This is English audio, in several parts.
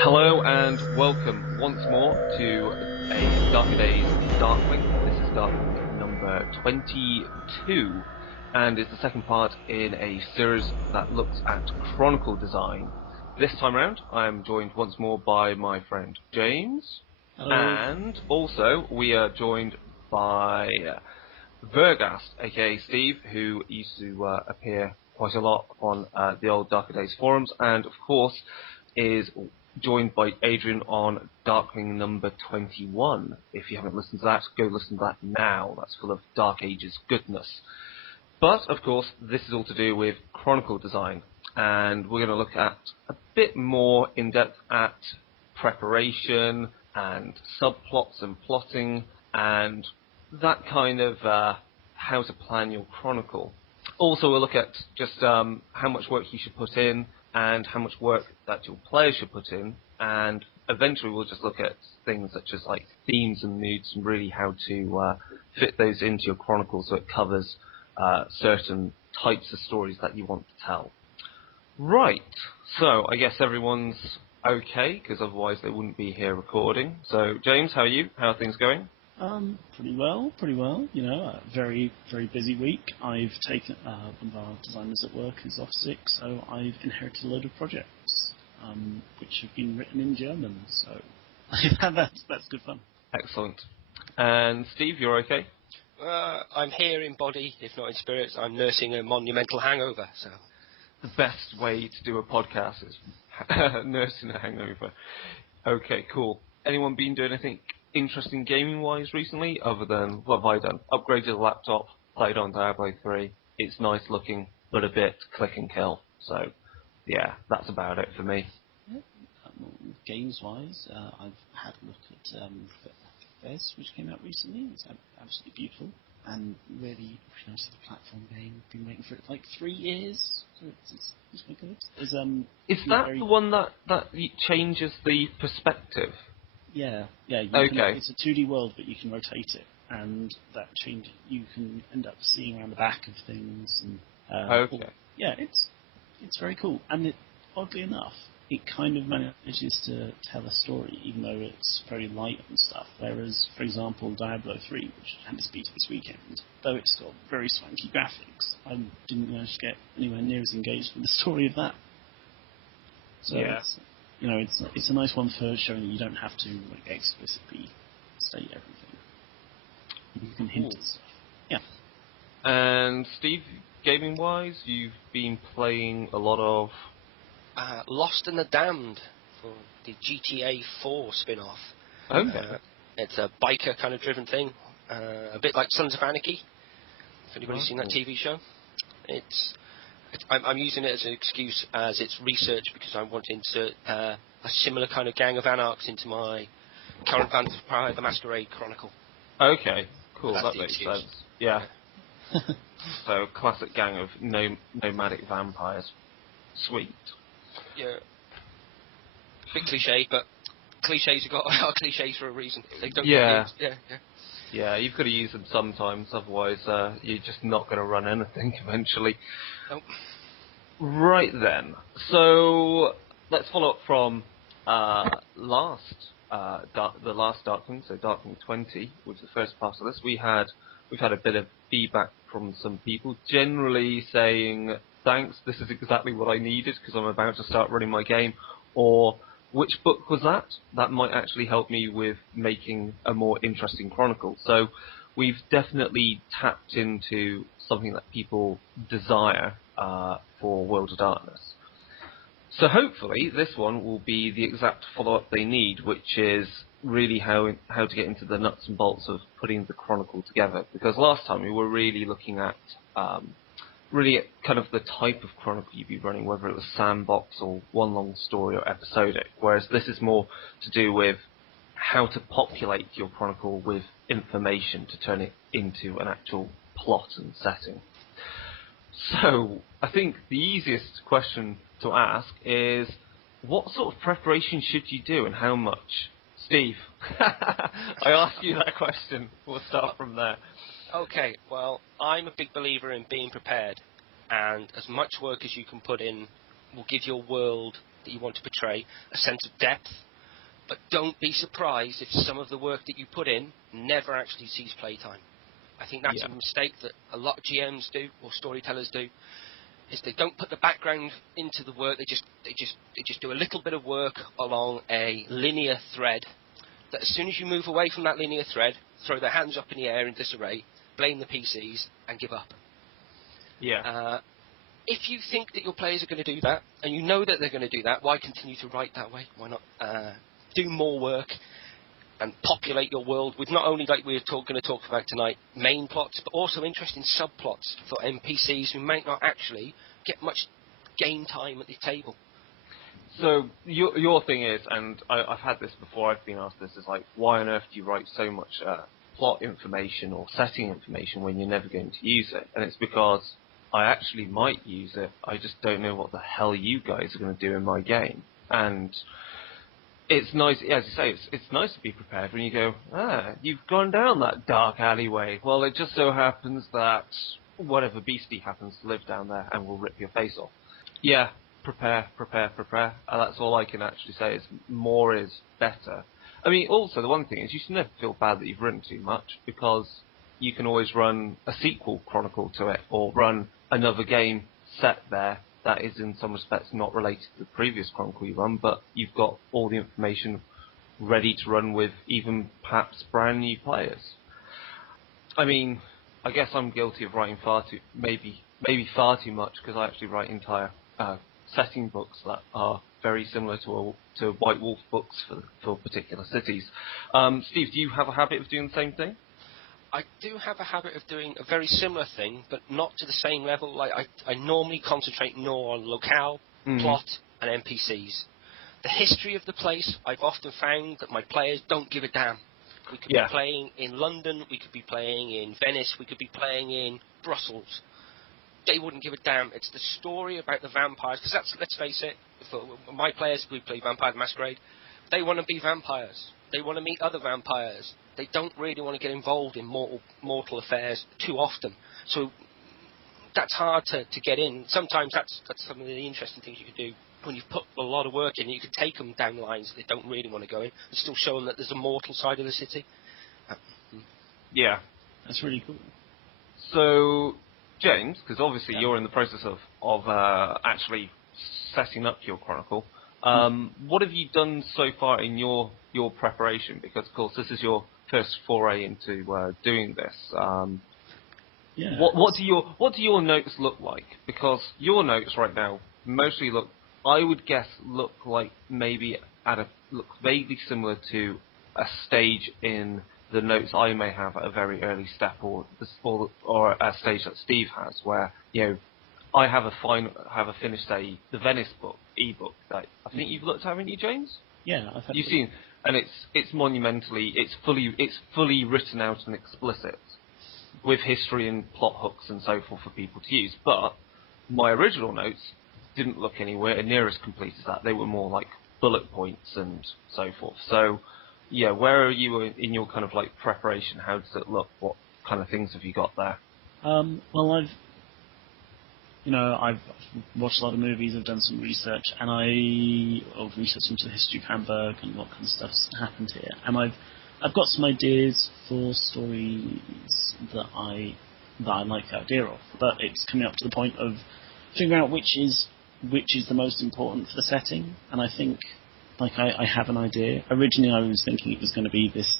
Hello and welcome once more to a Darker Days Darkling. This is Darkling number 22 and is the second part in a series that looks at Chronicle design. This time around I am joined once more by my friend James. Hello. And also we are joined by Vergast, aka Steve, who used to appear quite a lot on the old Darker Days forums, and of course is joined by Adrian on Darkling number 21. If you haven't listened to that, go listen to that now. That's full of Dark Ages goodness. But, of course, this is all to do with Chronicle design, and we're going to look at a bit more in depth at preparation and subplots and plotting and that kind of how to plan your Chronicle. Also, we'll look at just how much work you should put in and how much work that your players should put in, and eventually we'll just look at things such as like themes and moods and really how to fit those into your Chronicle so it covers certain types of stories that you want to tell. Right, so I guess everyone's okay, because otherwise they wouldn't be here recording. So James, how are you? How are things going? Pretty well. You know, a very, very busy week. I've taken one of our designers at work is off sick, so I've inherited a load of projects, which have been written in German. So that's good fun. Excellent. And Steve, you're okay? I'm here in body, if not in spirit. I'm nursing a monumental hangover. So the best way to do a podcast is nursing a hangover. Okay, cool. Anyone been doing anything interesting gaming-wise recently, other than, what have I done? Upgraded the laptop, played on Diablo 3. It's nice looking, but a bit click and kill. So, yeah, that's about it for me. Yeah. Games-wise, I've had a look at Fez, which came out recently. It's absolutely beautiful and really nice to the platform game. I've been waiting for it for like 3 years, so it's quite good. Is that the one that changes the perspective? Yeah. Okay. It's a 2D world, but you can rotate it, and that change. You can end up seeing around the back of things. And, okay. Yeah, it's very cool, and oddly enough, it kind of manages to tell a story, even though it's very light and stuff. Whereas, for example, Diablo 3, which had its beta this weekend, though it's got very swanky graphics, I didn't manage to get anywhere near as engaged with the story of that. So yeah. It's a nice one for showing that you don't have to like explicitly state everything. You can hint at stuff. Yeah. And Steve, gaming-wise, you've been playing a lot of Lost and the Damned for the GTA 4 spin-off. Okay. It's a biker kind of driven thing, a bit like Sons of Anarchy. If anybody's seen that TV show, I'm using it as an excuse as it's research because I want to insert a similar kind of gang of anarchs into my current Vampire the Masquerade Chronicle. Okay, cool. That's that the makes excuse. sense. Yeah. So, classic gang of nomadic vampires. Sweet. Yeah. Bit cliche, but cliches are cliches for a reason. They don't get used. Yeah. Yeah, you've got to use them sometimes, otherwise you're just not going to run anything eventually. Nope. Right then, so let's follow up from the last Darkling, so Darkling 20, which is the first part of this. We've had a bit of feedback from some people, generally saying, thanks, this is exactly what I needed because I'm about to start running my game, or which book was that? That might actually help me with making a more interesting Chronicle. So we've definitely tapped into something that people desire for World of Darkness. So hopefully this one will be the exact follow-up they need, which is really how to get into the nuts and bolts of putting the Chronicle together. Because last time we were really looking at really kind of the type of Chronicle you'd be running, whether it was sandbox or one long story or episodic, whereas this is more to do with how to populate your Chronicle with information to turn it into an actual plot and setting. So, I think the easiest question to ask is, what sort of preparation should you do and how much? Steve, I asked you that question. We'll start from there. Okay, well, I'm a big believer in being prepared, and as much work as you can put in will give your world that you want to portray, a sense of depth. But don't be surprised if some of the work that you put in never actually sees playtime. I think that's a mistake that a lot of GMs do, or storytellers do, is they don't put the background into the work. They just do a little bit of work along a linear thread. That as soon as you move away from that linear thread, throw their hands up in the air in disarray, blame the PCs, and give up. Yeah. If you think that your players are going to do that, and you know that they're going to do that, why continue to write that way? Why not do more work and populate your world with not only, like we're going to talk about tonight, main plots, but also interesting subplots for NPCs who might not actually get much game time at the table. So your thing is, and I've had this before, I've been asked this, is like, why on earth do you write so much plot information or setting information when you're never going to use it? And it's because I actually might use it, I just don't know what the hell you guys are going to do in my game. And it's nice, as you say, it's nice to be prepared when you go, you've gone down that dark alleyway. Well, it just so happens that whatever beastie happens to live down there and will rip your face off. Yeah, prepare. That's all I can actually say, is more is better. I mean, also, the one thing is you should never feel bad that you've written too much, because you can always run a sequel Chronicle to it, or run another game set there that is in some respects not related to the previous Chronicle you run, but you've got all the information ready to run with even perhaps brand new players. I mean, I guess I'm guilty of writing maybe far too much, because I actually write entire setting books that are very similar to White Wolf books for particular cities. Steve, do you have a habit of doing the same thing? I do have a habit of doing a very similar thing, but not to the same level. Like I normally concentrate more on locale, plot, and NPCs. The history of the place, I've often found that my players don't give a damn. We could be playing in London, we could be playing in Venice, we could be playing in Brussels. They wouldn't give a damn. It's the story about the vampires, because let's face it, for my players who play Vampire the Masquerade, they want to be vampires. They want to meet other vampires. They don't really want to get involved in mortal affairs too often. So that's hard to get in. Sometimes that's some of the interesting things you can do. When you've put a lot of work in, you can take them down lines that they don't really want to go in, and still show them that there's a mortal side of the city. Yeah. That's really cool. So, James, because obviously you're in the process of actually setting up your Chronicle, what have you done so far in your preparation? Because, of course, this is your first foray into doing this. What do your notes look like? Because your notes right now mostly I would guess, look like maybe look vaguely similar to a stage in the notes I may have at a very early step, or a stage that Steve has, where I have finished the Venice book ebook that I think you've looked at, haven't you, James? Yeah, I've had. You've seen, and it's monumentally, it's fully written out and explicit, with history and plot hooks and so forth for people to use. But my original notes didn't look anywhere near as complete as that. They were more like bullet points and so forth. So, yeah, where are you in your kind of like preparation? How does it look? What kind of things have you got there? Well, I've watched a lot of movies. I've done some research, and I've researched into the history of Hamburg and what kind of stuff's happened here. And I've got some ideas for stories that I like the idea of, but it's coming up to the point of figuring out which is the most important for the setting. And I think, I have an idea. Originally, I was thinking it was going to be this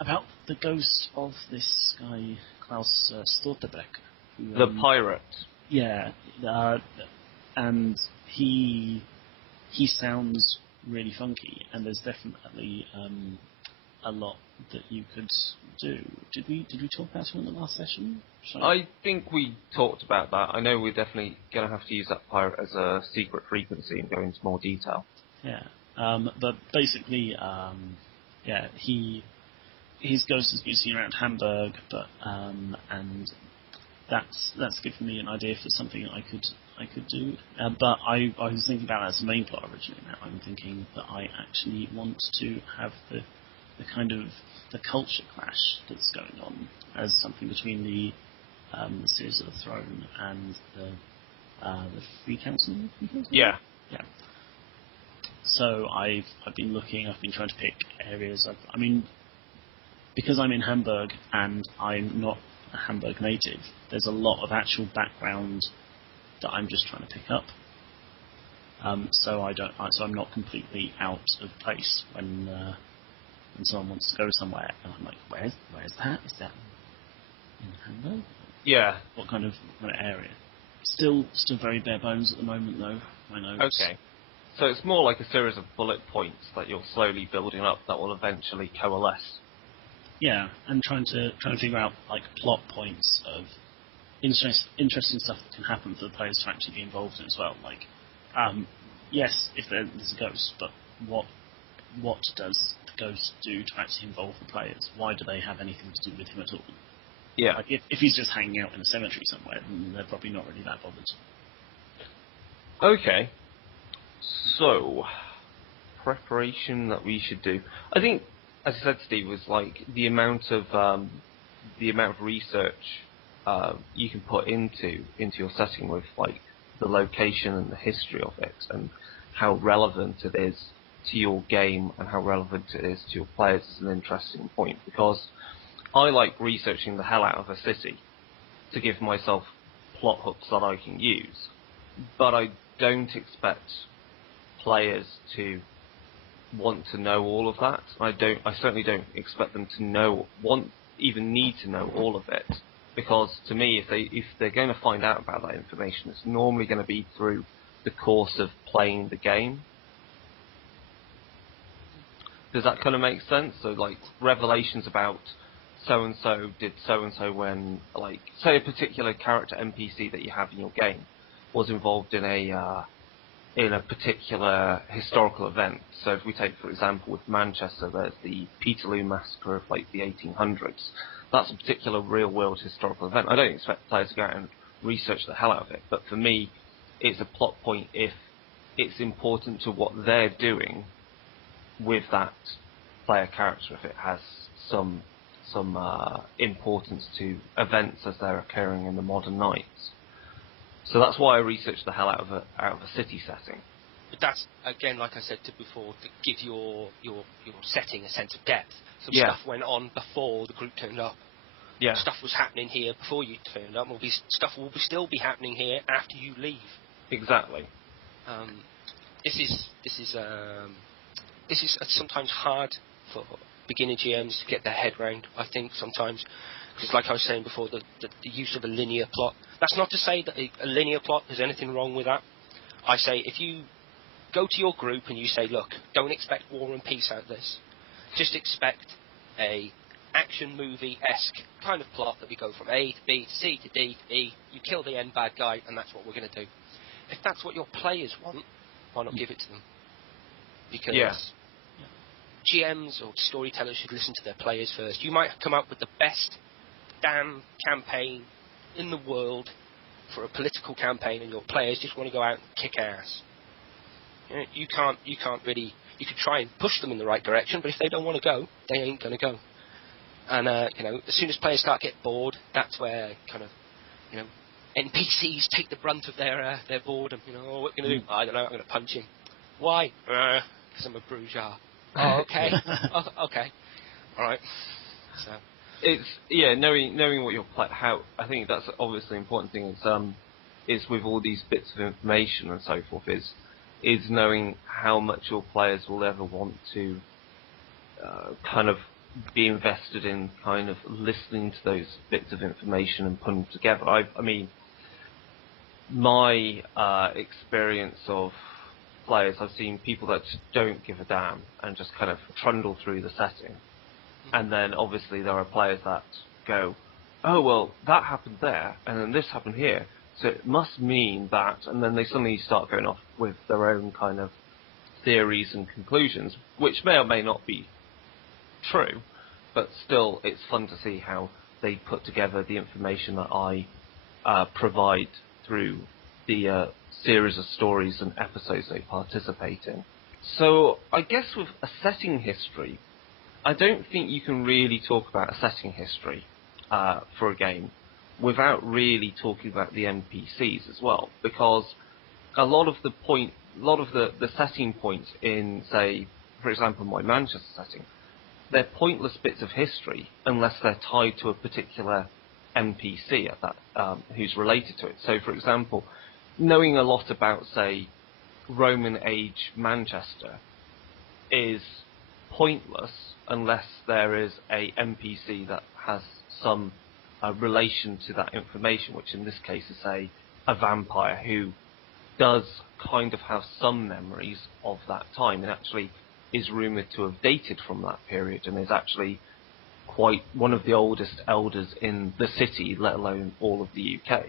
about the ghost of this guy Klaus Stortebeck. The pirate. Yeah, and he sounds really funky, and there's definitely a lot that you could do. Did we talk about it in the last session? I think we talked about that. I know we're definitely going to have to use that pirate as a secret frequency and go into more detail. Yeah, but basically, his ghost has been seen around Hamburg, but and that's given me an idea for something I could do. But I was thinking about that as the main plot originally. Now I'm thinking that I actually want to have the kind of the culture clash that's going on as something between the Series of the Throne and the Free Council. Yeah. Yeah. So I've been looking. I've been trying to pick areas. I mean, because I'm in Hamburg and I'm not a Hamburg native, there's a lot of actual background that I'm just trying to pick up. So I'm not completely out of place when someone wants to go somewhere, and I'm like, where's that? Is that in Hamburg? Yeah. What kind of area? Still very bare bones at the moment, though. My notes. Okay. So it's more like a series of bullet points that you're slowly building up that will eventually coalesce. Yeah, and trying to figure out like plot points of interesting stuff that can happen for the players to actually be involved in as well. Like, yes, if there's a ghost, but what does the ghost do to actually involve the players? Why do they have anything to do with him at all? Yeah. Like if he's just hanging out in a cemetery somewhere, then they're probably not really that bothered. Okay. So, preparation that we should do. I think, as I said, Steve, was like the amount of research you can put into your setting with like the location and the history of it, and how relevant it is to your game and how relevant it is to your players is an interesting point, because I like researching the hell out of a city to give myself plot hooks that I can use, but I don't expect players to want to know all of that. I certainly don't expect them to even need to know all of it, because to me, if they're going to find out about that information, it's normally going to be through the course of playing the game. Does that kind of make sense? So, like, revelations about so-and-so did so-and-so when, like, say a particular character NPC that you have in your game was involved in a particular historical event. So if we take, for example, with Manchester, there's the Peterloo Massacre of, like, the 1800s. That's a particular real-world historical event. I don't expect players to go out and research the hell out of it, but for me, it's a plot point if it's important to what they're doing with that player character, if it has some importance to events as they're occurring in the modern nights. So that's why I researched the hell out of a city setting. But that's, again, like I said before, to give your setting a sense of depth. Some stuff went on before the group turned up. Yeah. Stuff was happening here before you turned up. Stuff will still be happening here after you leave. Exactly. This is sometimes hard for beginner GMs to get their head round, I think, sometimes. Because like I was saying before, the use of a linear plot. That's not to say that a linear plot, there's anything wrong with that. I say, if you go to your group and you say, look, don't expect war and peace out of this. Just expect a action movie-esque kind of plot that we go from A to B to C to D to E. You kill the end bad guy, and that's what we're going to do. If that's what your players want, why not give it to them? Because GMs or storytellers should listen to their players first. You might come up with the best damn campaign in the world for a political campaign, and your players just want to go out and kick ass. You can't really. You could try and push them in the right direction, but if they don't want to go, they ain't going to go. And as soon as players start to get bored, that's where kind of NPCs take the brunt of their boredom. What are you going to do? I don't know. I'm going to punch him. Why? Because I'm a bourgeois. Oh, okay. Okay. All right. So it's knowing what you're how I think that's obviously an important thing. Is with all these bits of information and so forth is knowing how much your players will ever want to kind of be invested in kind of listening to those bits of information and putting them together. I mean, my experience of players, I've seen people that just don't give a damn and just kind of trundle through the setting. And then obviously there are players that go, oh, well, that happened there, and then this happened here, so it must mean that, and then they suddenly start going off with their own kind of theories and conclusions, which may or may not be true, but still it's fun to see how they put together the information that I provide through the series of stories and episodes they participate in. So I guess with a setting history, I don't think you can really talk about a setting history for a game without really talking about the NPCs as well, because a lot of the point lot of the setting points in, say, for example, my Manchester setting, they're pointless bits of history unless they're tied to a particular NPC at that who's related to it. So, for example, knowing a lot about, say, Roman age Manchester is pointless unless there is a NPC that has some relation to that information, which in this case is, say, a vampire who does kind of have some memories of that time and actually is rumoured to have dated from that period and is actually quite one of the oldest elders in the city, let alone all of the UK.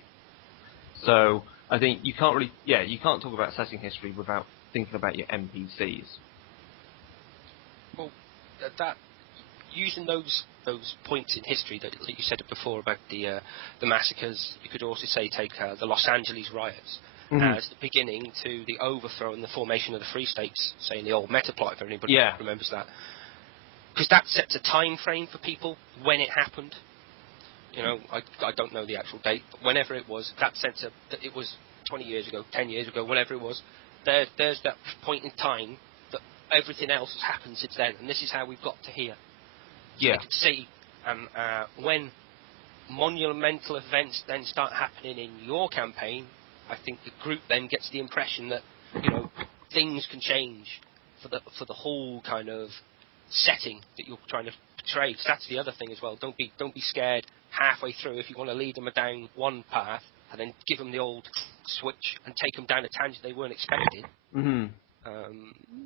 So I think you can't talk about setting history without thinking about your NPCs. Well, that using those points in history that you said before about the massacres, you could also say take the Los Angeles riots as the beginning to the overthrow and the formation of the Free States, say in the old Metaplot, if anybody remembers that. Because that sets a time frame for people when it happened. You know, I don't know the actual date, but whenever it was, that sets that it was 20 years ago, 10 years ago, whatever it was. There's that point in time that everything else has happened since then, and this is how we've got to here. So you could see when monumental events then start happening in your campaign, I think the group then gets the impression that, you know, things can change for the whole kind of setting that you're trying to portray. Because that's the other thing as well. Don't be scared halfway through if you want to lead them down one path and then give them the old switch and take them down a tangent they weren't expecting.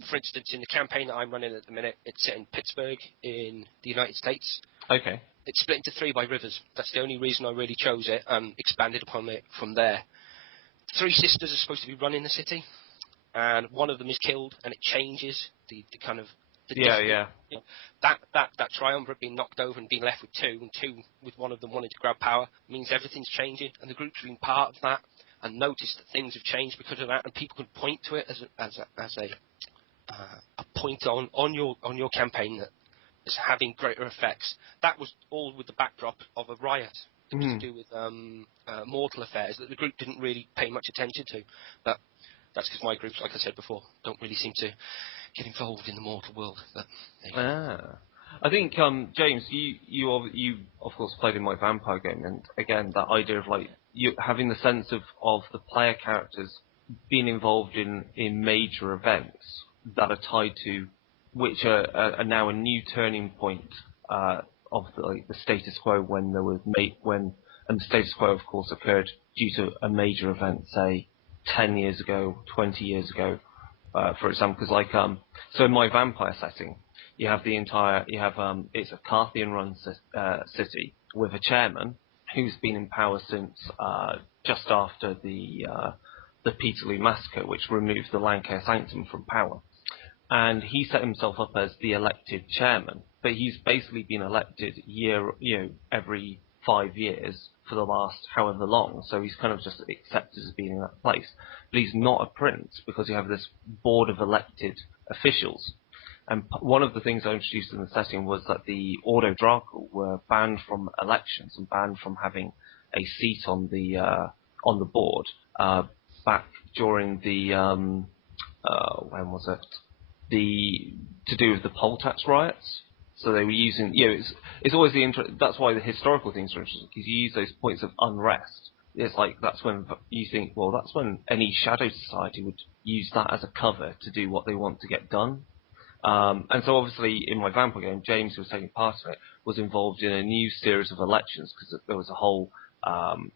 For instance, in the campaign that I'm running at the minute, it's set in Pittsburgh in the United States. Okay. It's split into 3 by rivers. That's the only reason I really chose it and expanded upon it from there. 3 sisters are supposed to be running the city, and one of them is killed, and it changes the kind of... That triumvirate being knocked over and being left with 2, and 2 with one of them wanting to grab power, means everything's changing, and the group's been part of that, and notice that things have changed because of that, and people can point to it as a point on your campaign that is having greater effects. That was all with the backdrop of a riot. It was to do with mortal affairs that the group didn't really pay much attention to. But that's because my groups, like I said before, don't really seem to get involved in the mortal world. But I think James, you of course played in my vampire game, and again that idea of like you having the sense of the player characters being involved in major events that are tied to which are now a new turning point of the status quo when there was and the status quo of course occurred due to a major event, say 10 years ago, 20 years ago, for example. Because like so in my vampire setting, you have it's a Carthian run city with a chairman who's been in power since just after the Peterloo massacre, which removed the Lancaster Sanctum from power. And he set himself up as the elected chairman, but he's basically been elected every 5 years for the last however long. So he's kind of just accepted as being in that place. But he's not a prince because you have this board of elected officials. And one of the things I introduced in the setting was that the Ordo Darkling were banned from elections and banned from having a seat on the board back during the when was it? To do with the poll tax riots. So they were using, it's always that's why the historical things are interesting, because you use those points of unrest. It's like, that's when you think, well, that's when any shadow society would use that as a cover to do what they want to get done. And so obviously in my vampire game, James, who was taking part in it, was involved in a new series of elections, because there was a whole, the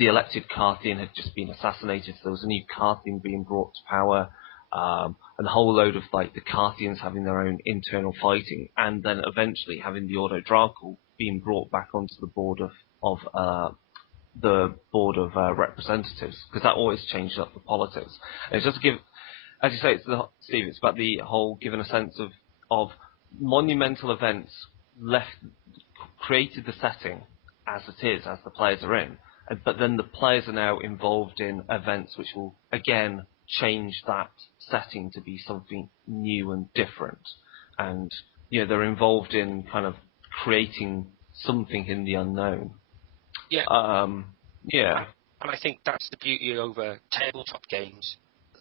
elected Carthian had just been assassinated, so there was a new Carthian being brought to power. And a whole load of like the Carthians having their own internal fighting, and then eventually having the Ordo Darkling being brought back onto the board of representatives, because that always changed up the politics. And it's just to give, as you say, Steve, it's about the whole giving a sense of monumental events created the setting as it is, as the players are in, but then the players are now involved in events which will again change that setting to be something new and different, and they're involved in kind of creating something in the unknown. Yeah. And I think that's the beauty over tabletop games,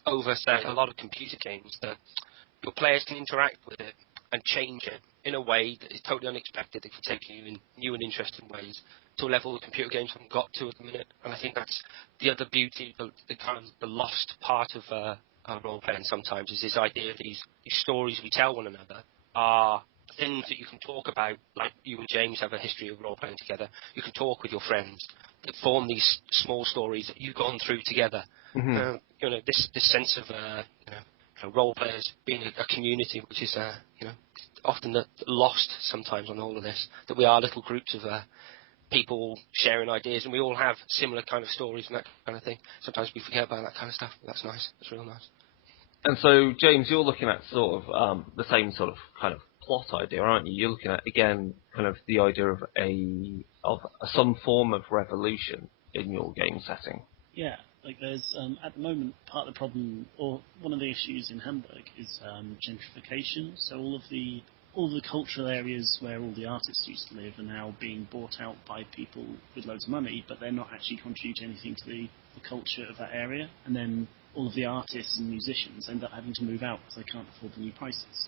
over, say, a lot of computer games, that your players can interact with it and change it in a way that is totally unexpected, that can take you in new and interesting ways to a level that computer games haven't got to at the minute. And I think that's the other beauty, the kind of the lost part of role-playing sometimes, is this idea that these stories we tell one another are things that you can talk about, like you and James have a history of role-playing together. You can talk with your friends that form these small stories that you've gone through together. Mm-hmm. This sense of role players being a community, which is often lost sometimes on all of this. That we are little groups of people sharing ideas, and we all have similar kind of stories and that kind of thing. Sometimes we forget about that kind of stuff, but that's nice. That's real nice. And so, James, you're looking at sort of the same sort of kind of plot idea, aren't you? You're looking at, again, kind of the idea of some form of revolution in your game setting. Yeah, like there's at the moment part of the problem, or one of the issues in Hamburg, is gentrification. So all the cultural areas where all the artists used to live are now being bought out by people with loads of money, but they're not actually contributing anything to the culture of that area. And then all of the artists and musicians end up having to move out because they can't afford the new prices.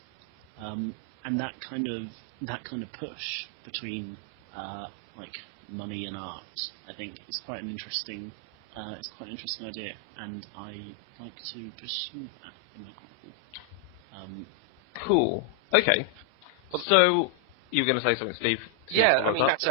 And that kind of push between like money and art, I think, is quite an interesting. It's quite an interesting idea, and I like to pursue that in my chronicle. Cool. Okay. So you were going to say something, Steve? Yeah, I mean that's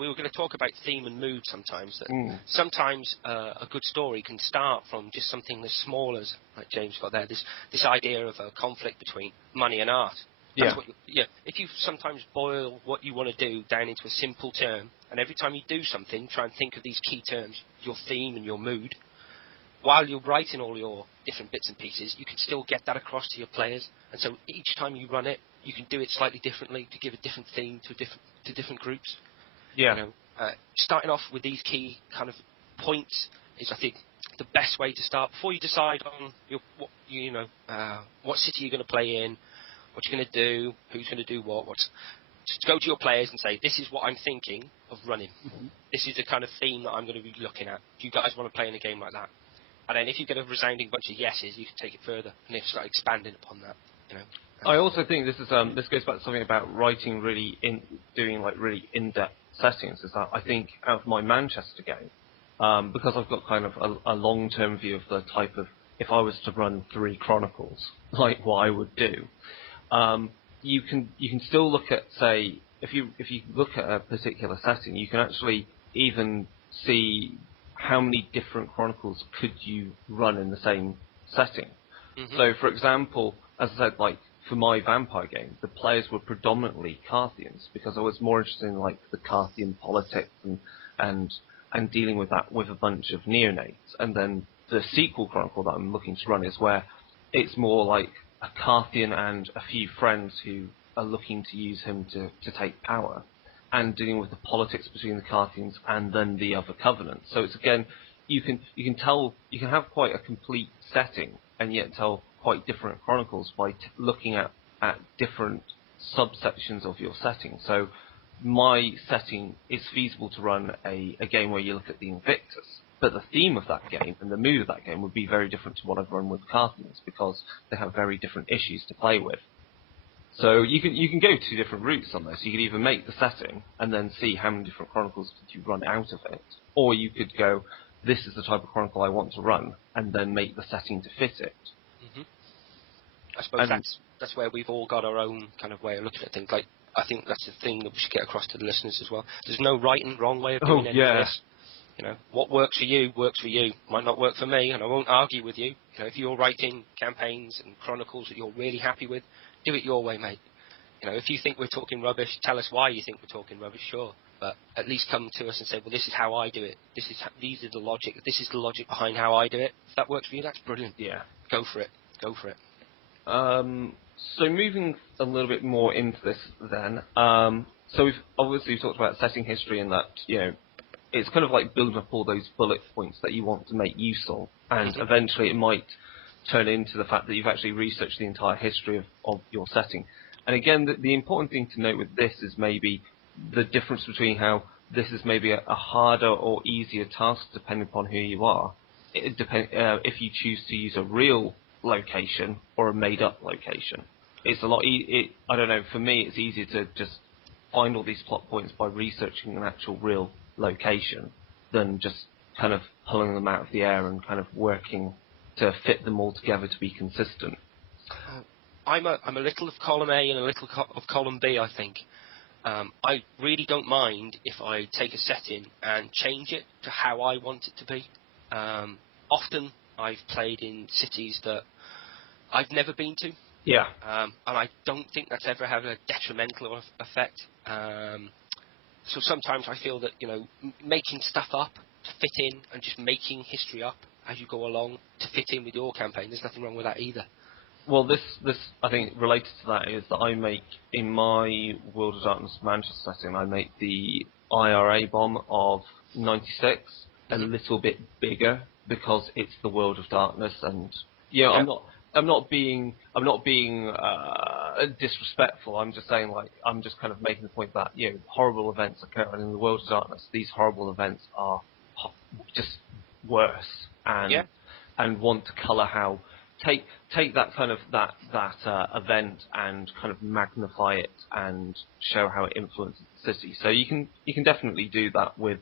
we were going to talk about theme and mood sometimes. That sometimes a good story can start from just something as small as, like James got there, this idea of a conflict between money and art. That's if you sometimes boil what you want to do down into a simple term, and every time you do something, try and think of these key terms, your theme and your mood, while you're writing all your different bits and pieces, you can still get that across to your players. And so each time you run it, you can do it slightly differently to give a different theme to different groups. Yeah. Starting off with these key kind of points is, I think, the best way to start before you decide on what city you're going to play in, what you're going to do, who's going to do what. Just go to your players and say, this is what I'm thinking of running. Mm-hmm. This is the kind of theme that I'm going to be looking at. Do you guys want to play in a game like that? And then if you get a resounding bunch of yeses, you can take it further and then start expanding upon that. I also think this is this goes back to something about writing doing really in-depth settings. Is that I think out of my Manchester game, because I've got kind of a long-term view of the type of, if I was to run 3 Chronicles, like what I would do. You can still look at, say, if you look at a particular setting, you can actually even see how many different Chronicles could you run in the same setting. Mm-hmm. So, for example, as I said, like for my vampire game, the players were predominantly Carthians because I was more interested in like the Carthian politics and dealing with that with a bunch of neonates. And then the sequel Chronicle that I'm looking to run is where it's more like a Carthian and a few friends who are looking to use him to take power, and dealing with the politics between the Carthians and then the other covenants. So it's again, you can have quite a complete setting and yet tell quite different chronicles by looking at different subsections of your setting. So my setting is feasible to run a game where you look at the Invictus, but the theme of that game and the mood of that game would be very different to what I've run with Carthians because they have very different issues to play with. So you can go 2 different routes on this. You could either make the setting and then see how many different chronicles could you run out of it, or you could go, this is the type of chronicle I want to run, and then make the setting to fit it. Mm-hmm. I suppose that's where we've all got our own kind of way of looking at things. Like, I think that's the thing that we should get across to the listeners as well. There's no right and wrong way of doing any of this. What works for you works for you. Might not work for me, and I won't argue with you. If you're writing campaigns and chronicles that you're really happy with, do it your way, mate. If you think we're talking rubbish, tell us why you think we're talking rubbish, sure. But at least come to us and say, well, this is how I do it. These are the logic. This is the logic behind how I do it. If that works for you, that's brilliant. Yeah. Go for it. So moving a little bit more into this then. So we've talked about setting history and that, it's kind of like building up all those bullet points that you want to make useful, and eventually it might turn into the fact that you've actually researched the entire history of your setting. And again, the important thing to note with this is maybe the difference between how this is maybe a harder or easier task depending upon who you are. If you choose to use a real location or a made-up location. It's a lot. I don't know. For me, it's easier to just find all these plot points by researching an actual real location than just kind of pulling them out of the air and kind of working to fit them all together to be consistent. I'm a little of column A and a little of column B, I think. I really don't mind if I take a setting and change it to how I want it to be. Often I've played in cities that I've never been to. Yeah. And I don't think that's ever had a detrimental effect. So sometimes I feel that, making stuff up to fit in and just making history up as you go along to fit in with your campaign, there's nothing wrong with that either. Well, this I think related to that is that I make, in my World of Darkness Manchester setting, I make the IRA bomb of 96 a little bit bigger because it's the World of Darkness, and I'm not being disrespectful. I'm just saying, I'm just kind of making the point that horrible events occur, and in the World of Darkness, these horrible events are just worse, and want to colour how take that kind of that event and kind of magnify it and show how it influences the city. So you can definitely do that with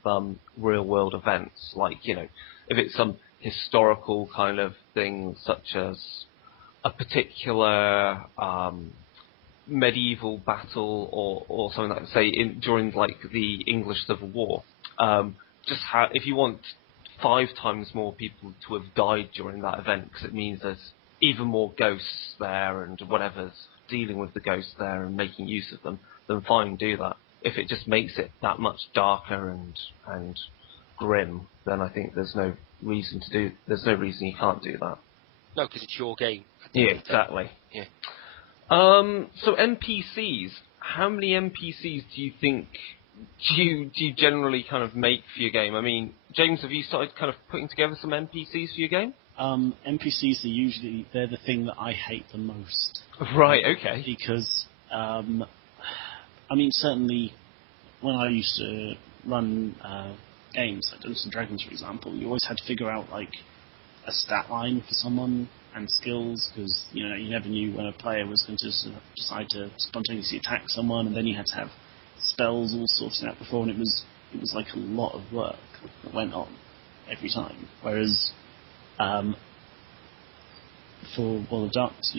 real world events, like if it's some historical kind of thing such as a particular medieval battle or something like, say, during like the English Civil War. Just how, if you want 5 times more people to have died during that event, because it means there's even more ghosts there and whatever's dealing with the ghosts there and making use of them, then fine, do that. If it just makes it that much darker and grim, then I think there's no reason you can't do that. No, because it's your game. Yeah, exactly. Yeah. So NPCs, how many NPCs do you think do you generally kind of make for your game? I mean, James, have you started kind of putting together some NPCs for your game? NPCs are they're the thing that I hate the most. Right, okay. Because, certainly when I used to run games, like Dungeons & Dragons, for example, you always had to figure out, like, a stat line for someone and skills, because, you never knew when a player was going to decide to spontaneously attack someone, and then you had to have spells all sorted out before, and it was like a lot of work that went on every time. Whereas for World of Darkness,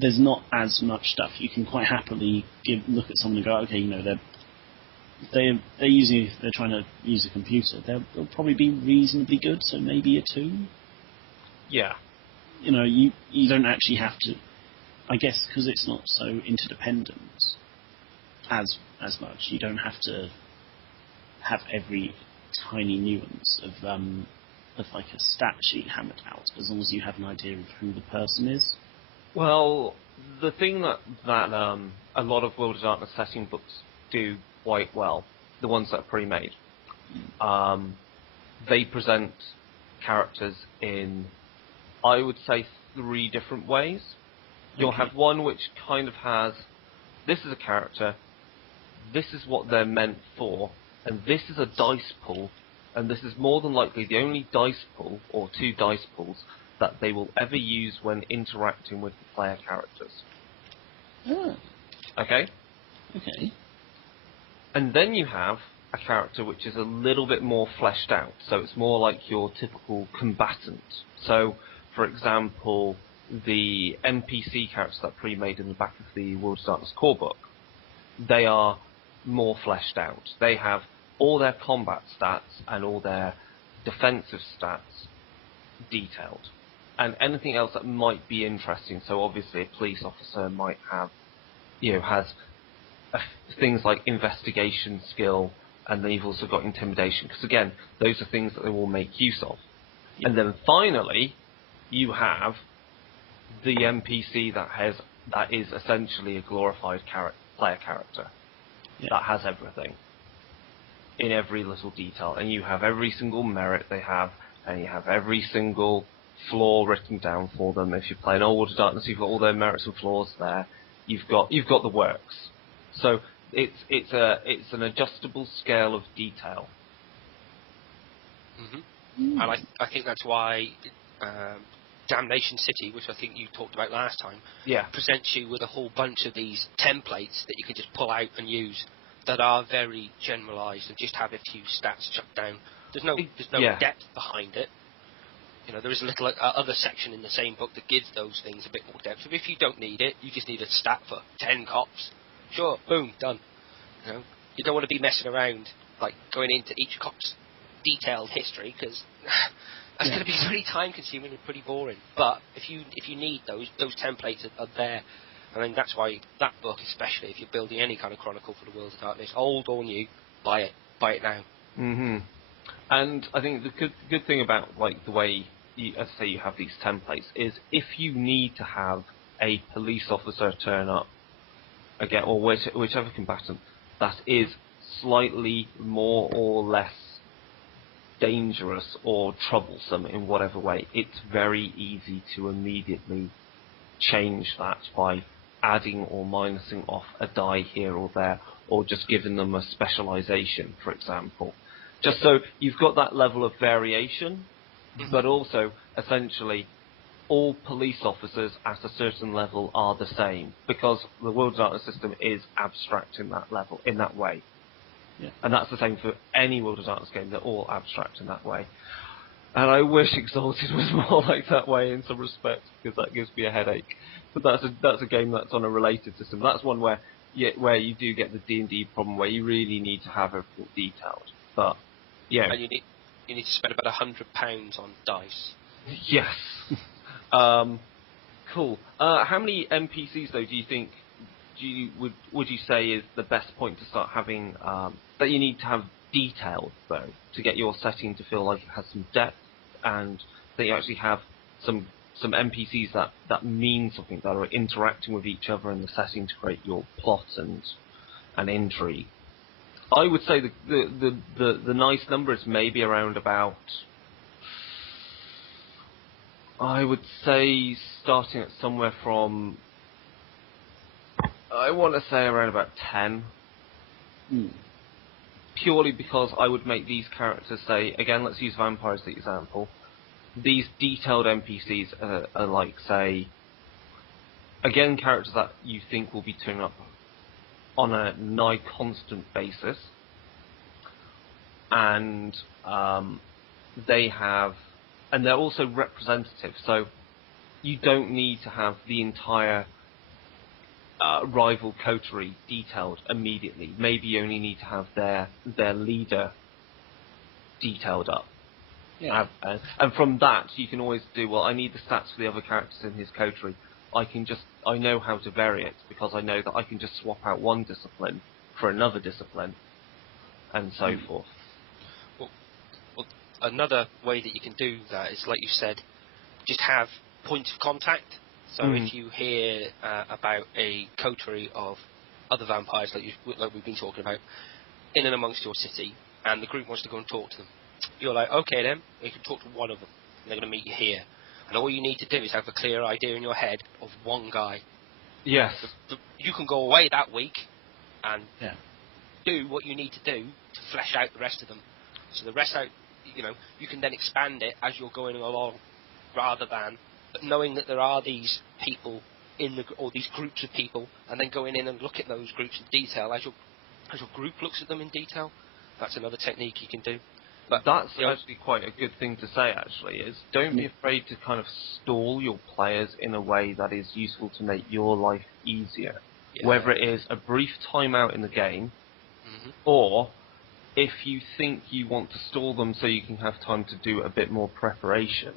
there's not as much stuff. You can quite happily look at someone and go, okay, they're trying to use a computer. They'll probably be reasonably good, so maybe a 2. Yeah. You don't actually have to, I guess, because it's not so interdependent as much. You don't have to have every tiny nuance of like a stat sheet hammered out, as long as you have an idea of who the person is. Well, the thing that a lot of World of Darkness setting books do quite well, the ones that are pre-made, they present characters in, I would say, 3 different ways. You'll have one which kind of has, this is a character, this is what they're meant for, and this is a dice pool, and this is more than likely the only dice pool, or 2 dice pools, that they will ever use when interacting with the player characters. Oh. Okay? Okay. And then you have a character which is a little bit more fleshed out, so it's more like your typical combatant. So, for example, the NPC characters that are pre-made in the back of the World of Darkness core book, they are more fleshed out. They have all their combat stats and all their defensive stats detailed. And anything else that might be interesting, so obviously a police officer might have, has things like investigation skill, and then you've also got intimidation, because again, those are things that they will make use of. Yeah. And then finally, you have the NPC that is essentially a glorified player character. Yeah. That has everything in every little detail, and you have every single merit they have, and you have every single flaw written down for them. If you're playing World of Darkness, you've got all their merits and flaws there. You've got the works. So it's an adjustable scale of detail. And I think that's why Damnation City, which I think you talked about last time, presents you with a whole bunch of these templates that you can just pull out and use that are very generalised and just have a few stats chucked down. There's no depth behind it. You know, there is a little other section in the same book that gives those things a bit more depth. So if you don't need it, you just need a stat for 10 cops. Sure, boom, done. You know, you don't want to be messing around, like going into each cop's detailed history, because that's going to be pretty time-consuming and pretty boring. But if you need those templates are there, and then that's why that book, especially if you're building any kind of Chronicle for the World of Darkness, old or new, buy it now. Mm-hmm. And I think the good thing about like the way you have these templates is if you need to have a police officer turn up again, or whichever combatant that is slightly more or less dangerous or troublesome in whatever way, it's very easy to immediately change that by adding or minusing off a die here or there, or just giving them a specialization, for example. Just so you've got that level of variation, but also, essentially, all police officers at a certain level are the same, because the World of Darkness system is abstract in that level, in that way. Yeah. And that's the same for any World of Darkness game, they're all abstract in that way. And I wish Exalted was more like that way in some respects, because that gives me a headache. But that's a game that's on a related system. That's one where you do get the D&D problem, where you really need to have everything detailed. But, yeah. And you need to spend about £100 on dice. Yes. Cool. How many NPCs, though, do you think would you say is the best point to start having, that you need to have detailed, though, to get your setting to feel like it has some depth, and that you actually have some NPCs that mean something, that are interacting with each other in the setting to create your plot and intrigue? I would say the nice number is maybe around about, I would say starting at somewhere from, I want to say around about 10. Purely because I would make these characters, say, again, let's use vampires as the example. These detailed NPCs are like, say, again, characters that you think will be turning up on a nigh constant basis. And they're also representative, so you don't need to have the entire rival coterie detailed immediately. Maybe you only need to have their leader detailed up. Yeah. And from that, you can always do, well, I need the stats for the other characters in his coterie. I know how to vary it, because I know that I can just swap out one discipline for another discipline, and so forth. Well, another way that you can do that is, like you said, just have points of contact. So if you hear about a coterie of other vampires, like we've been talking about, in and amongst your city, and the group wants to go and talk to them, you're like, okay then, you can talk to one of them, and they're going to meet you here. And all you need to do is have a clear idea in your head of one guy. Yes. You can go away that week and do what you need to do to flesh out the rest of them. So the rest out, you can then expand it as you're going along, rather than knowing that there are these people or these groups of people, and then going in and look at those groups in detail as your group looks at them in detail. That's another technique you can do. But that's actually quite a good thing to say, actually, is don't be afraid to kind of stall your players in a way that is useful to make your life easier. Yeah. Whether it is a brief timeout in the game, or if you think you want to stall them so you can have time to do a bit more preparation.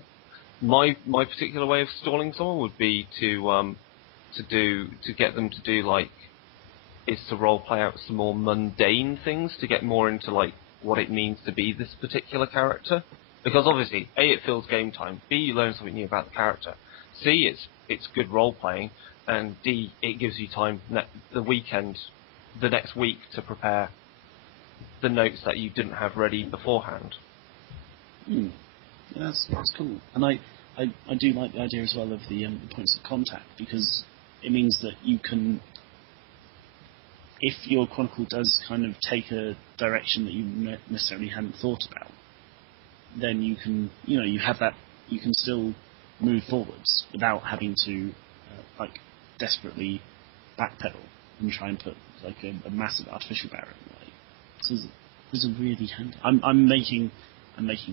My particular way of stalling someone would be to get them to do is to role play out some more mundane things to get more into what it means to be this particular character. Because obviously, A, it fills game time, B, you learn something new about the character, C, it's good role playing, and D, it gives you time the next week to prepare the notes that you didn't have ready beforehand. That's cool. And I do like the idea as well of the points of contact, because it means that you can if your Chronicle does kind of take a direction that you necessarily hadn't thought about, then you can, you have that, you can still move forwards without having to, desperately backpedal and try and put, a massive artificial barrier in the way. So those are really handy. I'm making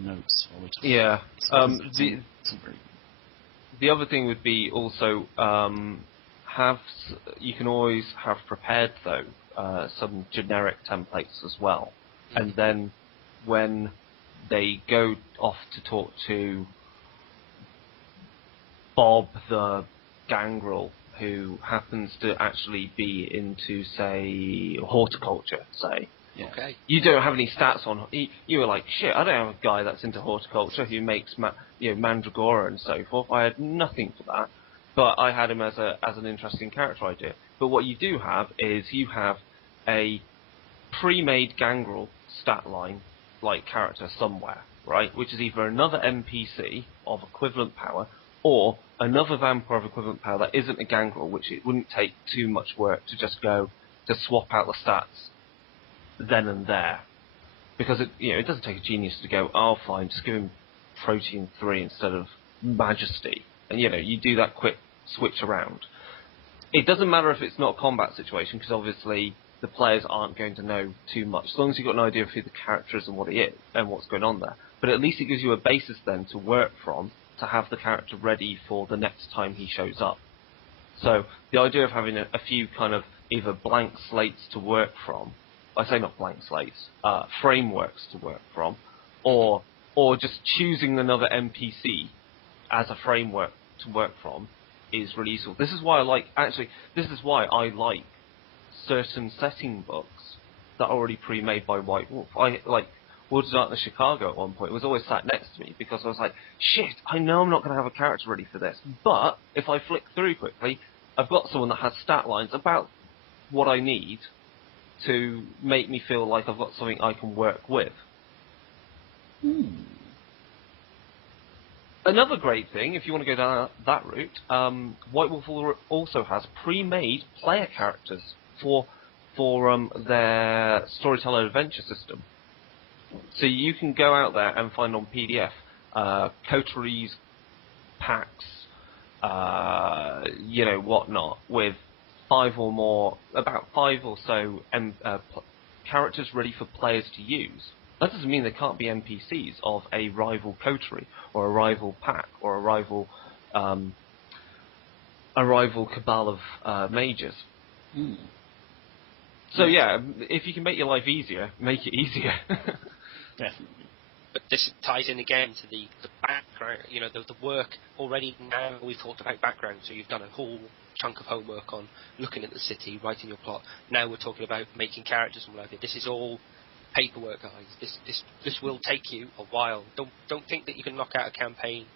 notes while we're talking. Yeah. It's very... The other thing would be also you can always have prepared though some generic templates as well, and then when they go off to talk to Bob the gangrel, who happens to actually be into, say, horticulture, say. Yeah. Okay. You don't have any stats on. You were like, shit, I don't have a guy that's into horticulture who makes mandragora and so forth. I had nothing for that, but I had him as an interesting character idea. But what you do have is you have a pre-made gangrel stat line like character somewhere, right? Which is either another NPC of equivalent power or another vampire of equivalent power that isn't a gangrel, which it wouldn't take too much work to just go to swap out the stats then and there, because it doesn't take a genius to go, oh fine, just give him protein 3 instead of majesty, and you do that quick switch around. It doesn't matter if it's not a combat situation, because obviously the players aren't going to know too much, as long as you've got an idea of who the character is and what he is and what's going on there. But at least it gives you a basis then to work from, to have the character ready for the next time he shows up. So the idea of having a few kind of either blank slates to work from, I say not blank slates, frameworks to work from, or just choosing another NPC as a framework to work from is really useful. This is why I like certain setting books that are already pre-made by White Wolf. I like Woods of Darkness Chicago at one point. It was always sat next to me because I was like, shit, I know I'm not going to have a character ready for this, but if I flick through quickly, I've got someone that has stat lines about what I need to make me feel like I've got something I can work with. Another great thing, if you want to go down that route, White Wolf also has pre-made player characters for their storyteller adventure system. So you can go out there and find on PDF coteries, packs, whatnot, with about five or so characters ready for players to use. That doesn't mean they can't be NPCs of a rival coterie or a rival pack or a rival cabal of mages. So yeah, if you can make your life easier, make it easier. Definitely. But this ties in again to the background, the work already. Now we've talked about background, so you've done a whole chunk of homework on looking at the city, writing your plot. Now we're talking about making characters and whatever. This is all paperwork, guys. This will take you a while. Don't think that you can knock out a campaign,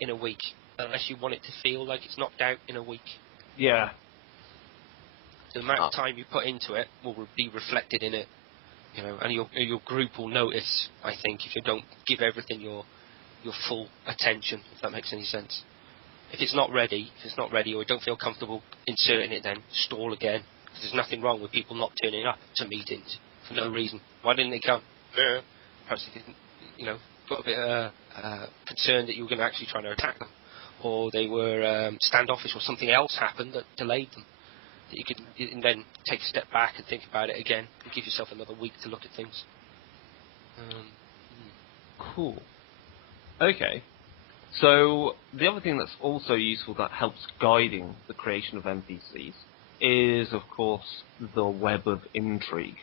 in a week, unless you want it to feel like it's knocked out in a week. Yeah. The amount of time you put into it will be reflected in it, and your group will notice, I think, if you don't give everything your full attention, if that makes any sense. If it's not ready, or you don't feel comfortable inserting it, then stall again. Because there's nothing wrong with people not turning up to meetings for no reason. Why didn't they come? Perhaps they didn't, got a bit concerned that you were going to actually try to attack them, or they were standoffish, or something else happened that delayed them. That you could then take a step back and think about it again, and give yourself another week to look at things. Cool. Okay. So the other thing that's also useful that helps guiding the creation of NPCs is, of course, the web of intrigue.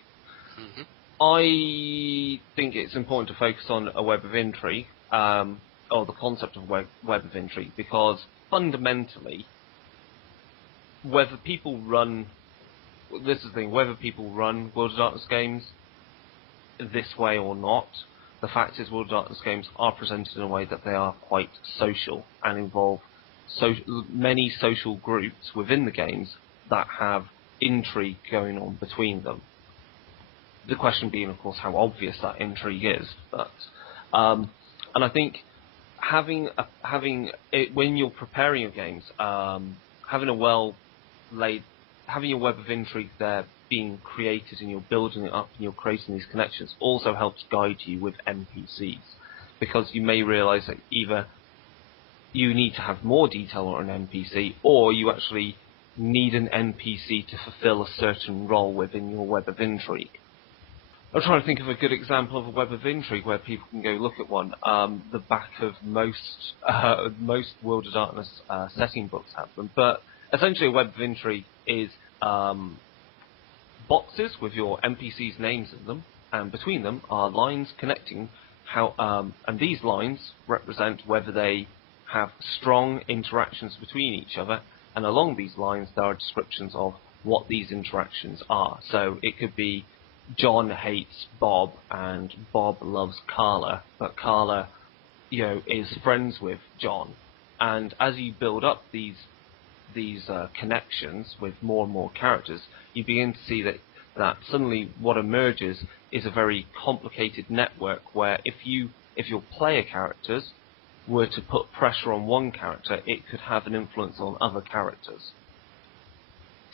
Mm-hmm. I think it's important to focus on a web of intrigue, or the concept of web of intrigue, because fundamentally, whether people run World of Darkness games this way or not, the fact is World of Darkness games are presented in a way that they are quite social and involve many social groups within the games that have intrigue going on between them. The question being, of course, how obvious that intrigue is. But and I think having it when you're preparing your games, having a well laid having your web of intrigue there being created and you're building it up and you're creating these connections also helps guide you with NPCs, because you may realise that either you need to have more detail on an NPC, or you actually need an NPC to fulfill a certain role within your web of intrigue. I'm trying to think of a good example of a web of intrigue where people can go look at one. The back of most World of Darkness setting books have them, but essentially a web of intrigue is boxes with your NPCs' names in them, and between them are lines connecting and these lines represent whether they have strong interactions between each other, and along these lines there are descriptions of what these interactions are. So it could be John hates Bob and Bob loves Carla, but Carla, is friends with John. And as you build up these connections with more and more characters, you begin to see that suddenly what emerges is a very complicated network where if your player characters were to put pressure on one character, it could have an influence on other characters.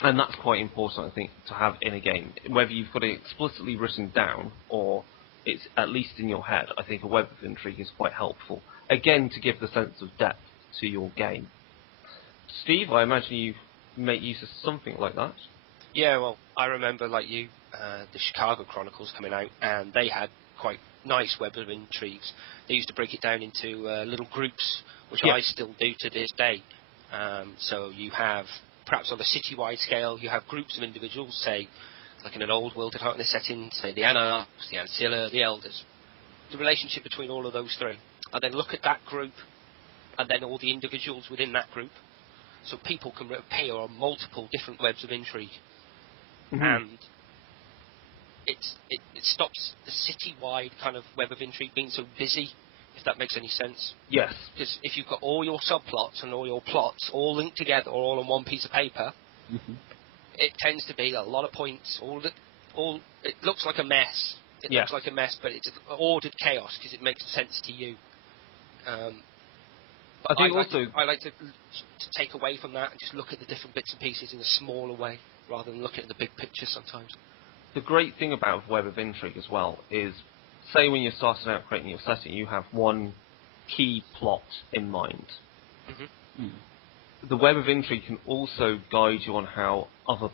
And that's quite important, I think, to have in a game. Whether you've got it explicitly written down or it's at least in your head, I think a web of intrigue is quite helpful. Again, to give the sense of depth to your game. Steve, I imagine you make use of something like that. Yeah, well, I remember, like you, the Chicago Chronicles coming out, and they had quite nice web of intrigues. They used to break it down into little groups, which I still do to this day. So you have, perhaps on a citywide scale, you have groups of individuals, say, like in an old World of Darkness setting, say the Anarchs, the Ancilla, the Elders. The relationship between all of those three. And then look at that group, and then all the individuals within that group. So people can appear on multiple different webs of intrigue. Mm-hmm. And it stops the citywide kind of web of intrigue being so busy, if that makes any sense. Yes. Because if you've got all your subplots and all your plots all linked together or all on one piece of paper, it tends to be a lot of points. It looks like a mess. It looks like a mess, but it's ordered chaos because it makes sense to you. I like to take away from that and just look at the different bits and pieces in a smaller way rather than looking at the big picture sometimes. The great thing about web of intrigue as well is, say when you're starting out creating your setting, you have one key plot in mind. Mm-hmm. The web of intrigue can also guide you on how other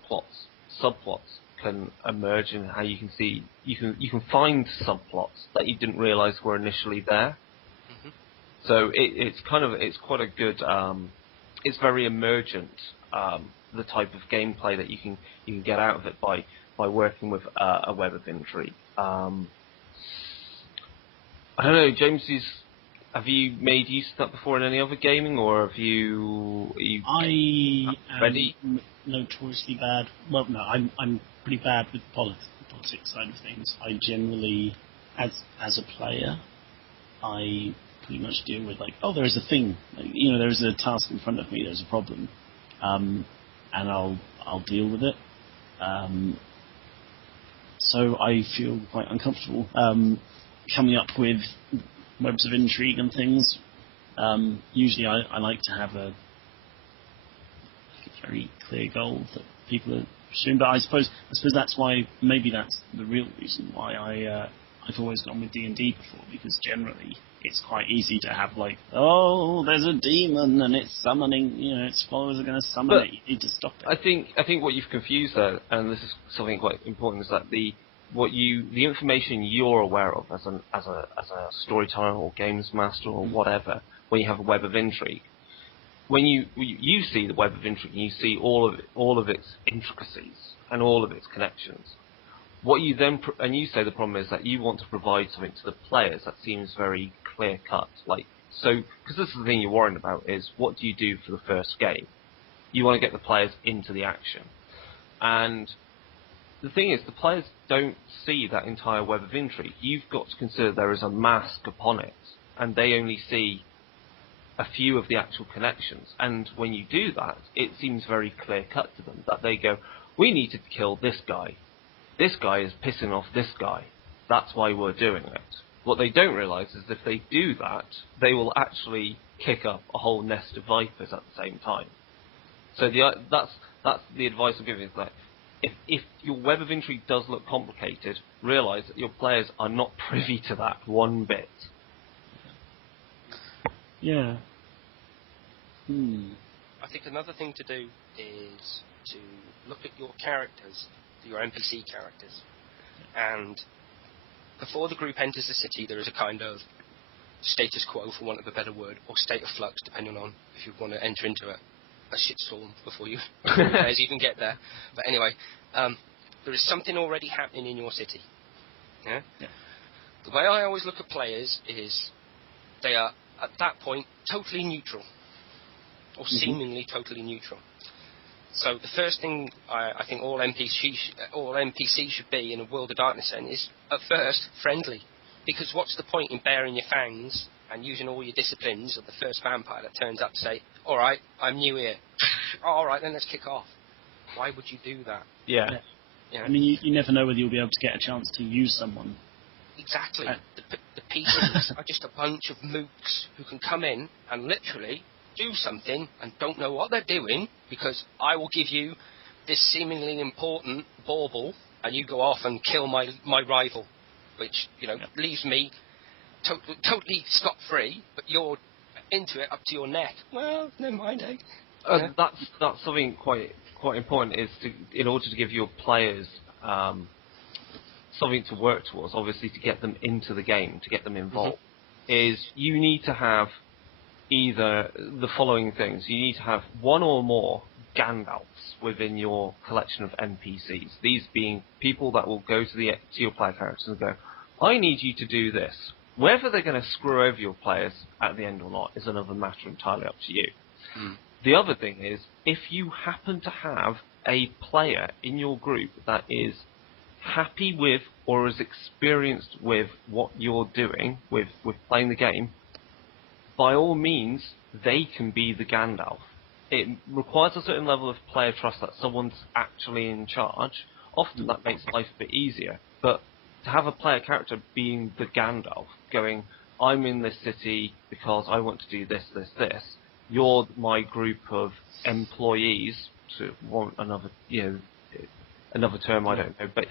subplots can emerge, and how you can find subplots that you didn't realise were initially there. Mm-hmm. So it's quite a good. It's very emergent. The type of gameplay that you can get out of it by working with a web of intrigue. I don't know, James, have you made use of that before in any other gaming, or are you I ready? am notoriously bad. Well, no, I'm pretty bad with politics side of things. I generally, as a player, I pretty much deal with there is a thing, there is a task in front of me, there's a problem, and I'll deal with it. So I feel quite uncomfortable coming up with webs of intrigue and things. Usually I like to have a very clear goal that people are pursuing, but I suppose that's why, maybe that's the real reason why I've always gone with D&D before, because generally it's quite easy to have there's a demon and it's summoning, its followers are going to summon it, you need to stop it. I think what you've confused there, and this is something quite important, is that the information you're aware of as a storyteller or games master or whatever, when you have a web of intrigue, when you see the web of intrigue, you see all of its intricacies and all of its connections. What you then and you say the problem is that you want to provide something to the players that seems very clear cut, because this is the thing you're worried about, is what do you do for the first game? You want to get the players into the action, and the thing is, the players don't see that entire web of intrigue. You've got to consider there is a mask upon it, and they only see a few of the actual connections. And when you do that, it seems very clear cut to them that they go, we need to kill this guy. This guy is pissing off this guy. That's why we're doing it. What they don't realise is if they do that, they will actually kick up a whole nest of vipers at the same time. So that's the advice I'm giving is that if your web of intrigue does look complicated, realise that your players are not privy to that one bit. Yeah. I think another thing to do is to look at your characters, your NPC characters, and before the group enters the city, there is a kind of status quo, for want of a better word, or state of flux, depending on if you want to enter into a shitstorm before you players even get there. But anyway, there is something already happening in your city. Yeah? The way I always look at players is they are, at that point, totally neutral, or seemingly totally neutral. So the first thing I think all NPCs should be in a World of Darkness then is, at first, friendly. Because what's the point in bearing your fangs and using all your disciplines of the first vampire that turns up to say, alright, I'm new here. Alright, then let's kick off. Why would you do that? Yeah. I mean, you never know whether you'll be able to get a chance to use someone. Exactly. The PCs are just a bunch of mooks who can come in and literally do something and don't know what they're doing, because I will give you this seemingly important bauble and you go off and kill my rival, which, leaves me totally scot-free, but you're into it up to your neck. Well, never mind, eh? That's something quite important, is in order to give your players something to work towards, obviously to get them into the game, to get them involved, is you need to have either the following things. You need to have one or more Gandalfs within your collection of NPCs. These being people that will go to your player characters and go, I need you to do this. Whether they're going to screw over your players at the end or not is another matter entirely up to you. The other thing is, if you happen to have a player in your group that is happy with or is experienced with what you're doing, with playing the game, by all means, they can be the Gandalf. It requires a certain level of player trust that someone's actually in charge. Often that makes life a bit easier, but to have a player character being the Gandalf, going, I'm in this city because I want to do this, this, this. You're my group of employees, to want another term, I don't know, but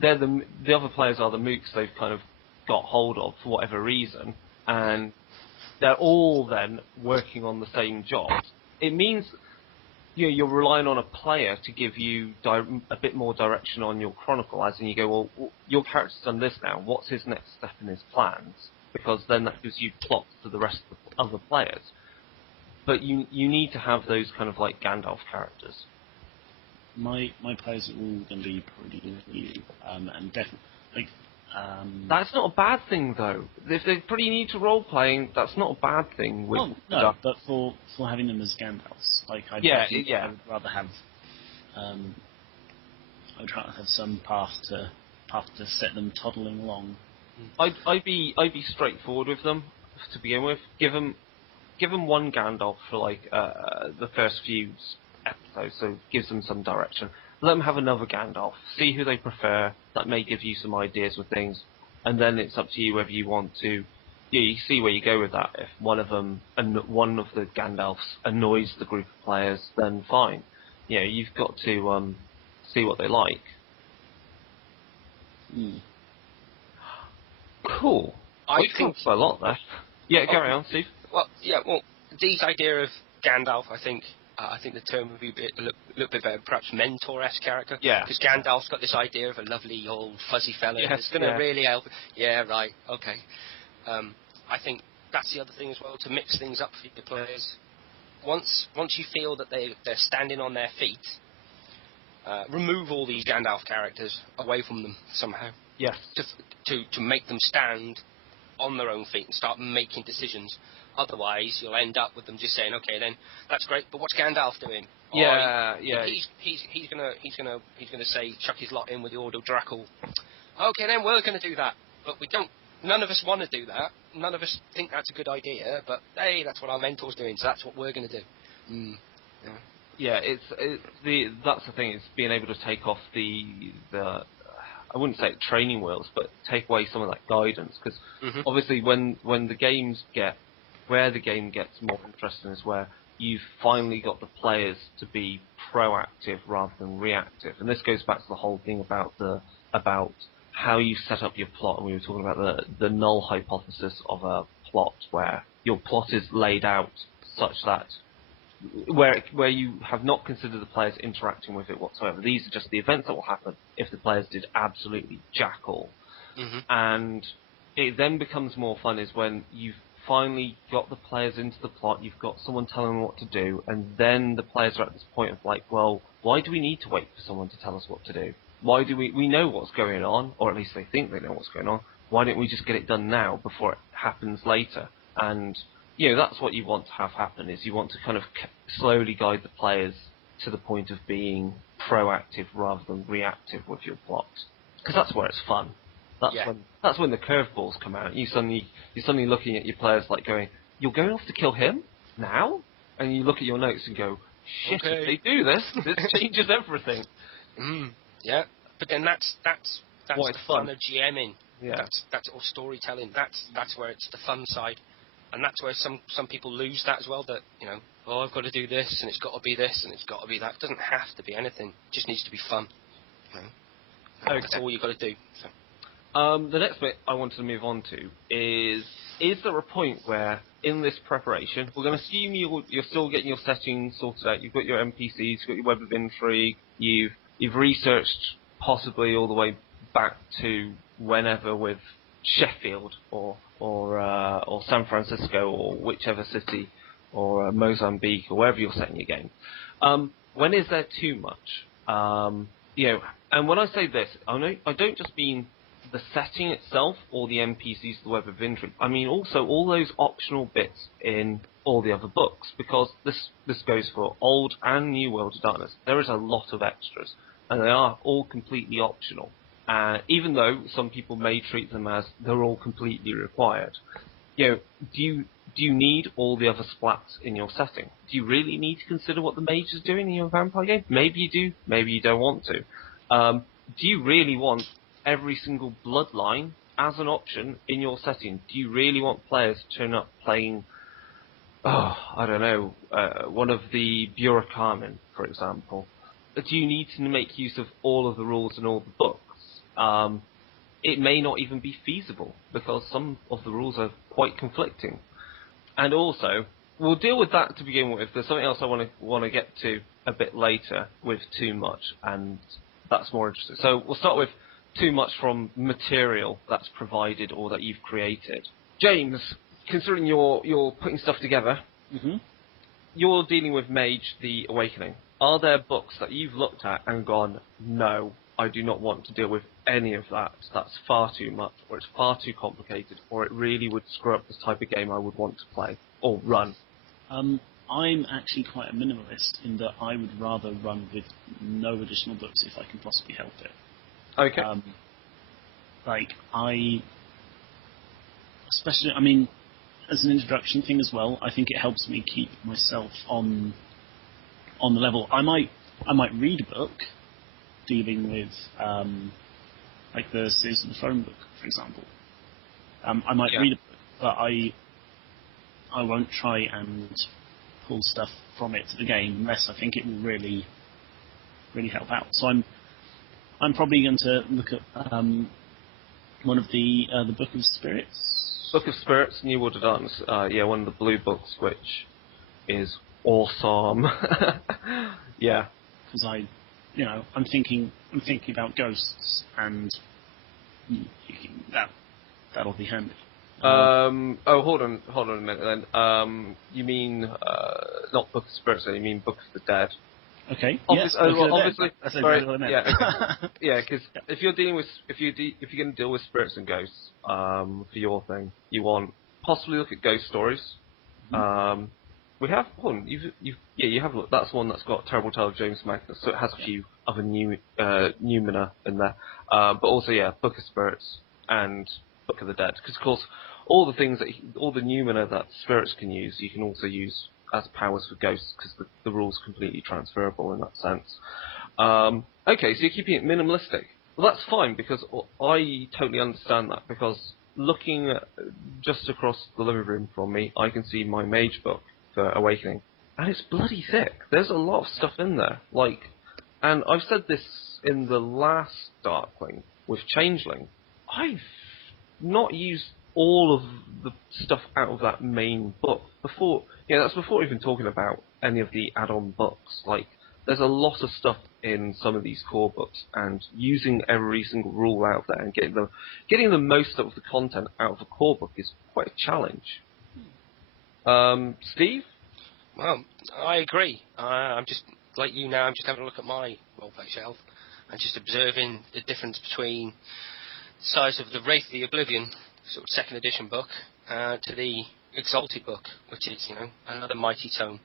they're the other players are the mooks they've kind of got hold of for whatever reason, and they're all then working on the same job. It means you're relying on a player to give you a bit more direction on your Chronicle, as in you go, well, your character's done this now, what's his next step in his plans? Because then that gives you plots to the rest of the other players. But you need to have those kind of like Gandalf characters. My players are all going to be pretty new, and definitely that's not a bad thing, though. If they're pretty new to role playing, that's not a bad thing. But for having them as Gandalfs, I would rather have I would rather have some path to set them toddling along. I'd be straightforward with them to begin with. Give them one Gandalf for like the first few episodes, so it gives them some direction. Let them have another Gandalf. See who they prefer. That may give you some ideas with things, and then it's up to you whether you want to. You see where you go with that. If one of the Gandalfs annoys the group of players, then fine. You've got to see what they like. Cool. We think a lot there. Yeah, carry on, Steve. Well, Dee's idea of Gandalf, I think the term would be a little bit better, perhaps mentor-esque character. Yeah. Because Gandalf's got this idea of a lovely old fuzzy fella that's going to really help. Yeah, right, okay. I think that's the other thing as well, to mix things up for your players. Once you feel that they're standing on their feet, remove all these Gandalf characters away from them somehow. Yes. To make them stand on their own feet and start making decisions. Otherwise, you'll end up with them just saying, "Okay, then that's great, but what's Gandalf doing?" Yeah. He's gonna say, chuck his lot in with the Order of Drakkle. Okay, then we're gonna do that, but we don't. None of us want to do that. None of us think that's a good idea. But hey, that's what our mentor's doing, so that's what we're gonna do. Yeah, that's the thing. Is being able to take off the I wouldn't say training wheels, but take away some of that guidance, because obviously when the game gets more interesting is where you've finally got the players to be proactive rather than reactive. And this goes back to the whole thing about how you set up your plot. And we were talking about the null hypothesis of a plot, where your plot is laid out such that where you have not considered the players interacting with it whatsoever. These are just the events that will happen if the players did absolutely jack all. Mm-hmm. And it then becomes more fun is when you've finally got the players into the plot, you've got someone telling them what to do, and then the players are at this point of like, well, why do we need to wait for someone to tell us what to do? Why do we know what's going on, or at least they think they know what's going on. Why don't we just get it done now before it happens later? And that's what you want to have happen, is you want to kind of slowly guide the players to the point of being proactive rather than reactive with your plot. Because that's where it's fun. That's when the curveballs come out. You're suddenly looking at your players like going, you're going off to kill him? Now? And you look at your notes and go, shit, okay. If they do this changes everything. Yeah, but then that's why the fun of GMing. Yeah. That's all storytelling. That's where it's the fun side. And that's where some people lose that as well, that, I've got to do this, and it's got to be this, and it's got to be that. It doesn't have to be anything. It just needs to be fun. Okay. That's all you've got to do. So. The next bit I wanted to move on to is there a point where, in this preparation, we're going to assume you're still getting your settings sorted out, you've got your NPCs, you've got your web of intrigue, you've researched possibly all the way back to whenever with Sheffield or San Francisco or whichever city or Mozambique or wherever you're setting your game. When is there too much? And when I say this, I don't just mean the setting itself or the NPCs, the web of intrigue. I mean also all those optional bits in all the other books, because this goes for Old and New World of Darkness. There is a lot of extras, and they are all completely optional. Even though some people may treat them as they're all completely required. Do you need all the other splats in your setting? Do you really need to consider what the mage is doing in your vampire game? Maybe you do, maybe you don't want to. Do you really want every single bloodline as an option in your setting? Do you really want players to turn up playing, one of the Bureaucramen, for example? Do you need to make use of all of the rules in all the books? It may not even be feasible, because some of the rules are quite conflicting. And also, we'll deal with that to begin with. There's something else I want to get to a bit later with too much, and that's more interesting. So we'll start with too much from material that's provided or that you've created. James, considering you're putting stuff together, you're dealing with Mage the Awakening. Are there books that you've looked at and gone, no, I do not want to deal with any of that, that's far too much, or it's far too complicated, or it really would screw up this type of game I would want to play, or run? I'm actually quite a minimalist in that I would rather run with no additional books if I can possibly help it. Okay. Especially, as an introduction thing as well, I think it helps me keep myself on the level. I might read a book dealing with, like the Series of the Throne book, for example. I might read a book, but I won't try and pull stuff from it to the game unless I think it will really, really help out. So I'm probably going to look at one of the Book of Spirits. Book of Spirits, New World of Darkness. One of the blue books, which is awesome. Yeah. Because I'm thinking about ghosts, and that'll be handy. Hold on a minute then. You mean not Book of Spirits? You mean Book of the Dead? Okay. Obviously. Sorry. Yeah. Because if you're going to deal with spirits and ghosts for your thing, you want possibly look at ghost stories. We have one. You have looked. That's one that's got Terrible Tale of James Magnus, so it has a few other Numina in there. But also, Book of Spirits and Book of the Dead, because of course all the things all the Numina that spirits can use, you can also use as powers for ghosts, because the rule's completely transferable in that sense. Okay, so you're keeping it minimalistic. Well, that's fine, because I totally understand that, because looking just across the living room from me, I can see my Mage book for Awakening, and it's bloody thick. There's a lot of stuff in there. And I've said this in the last Darkling with Changeling. I've not used all of the stuff out of that main book before. That's before even talking about any of the add-on books. There's a lot of stuff in some of these core books, and using every single rule out there and getting the most of the content out of a core book is quite a challenge. Steve? Well, I agree. I'm just like you now. I'm just having a look at my roleplay shelf and just observing the difference between the size of the Wraith of the Oblivion, sort of second edition book, to the Exalted book, which is another mighty tome.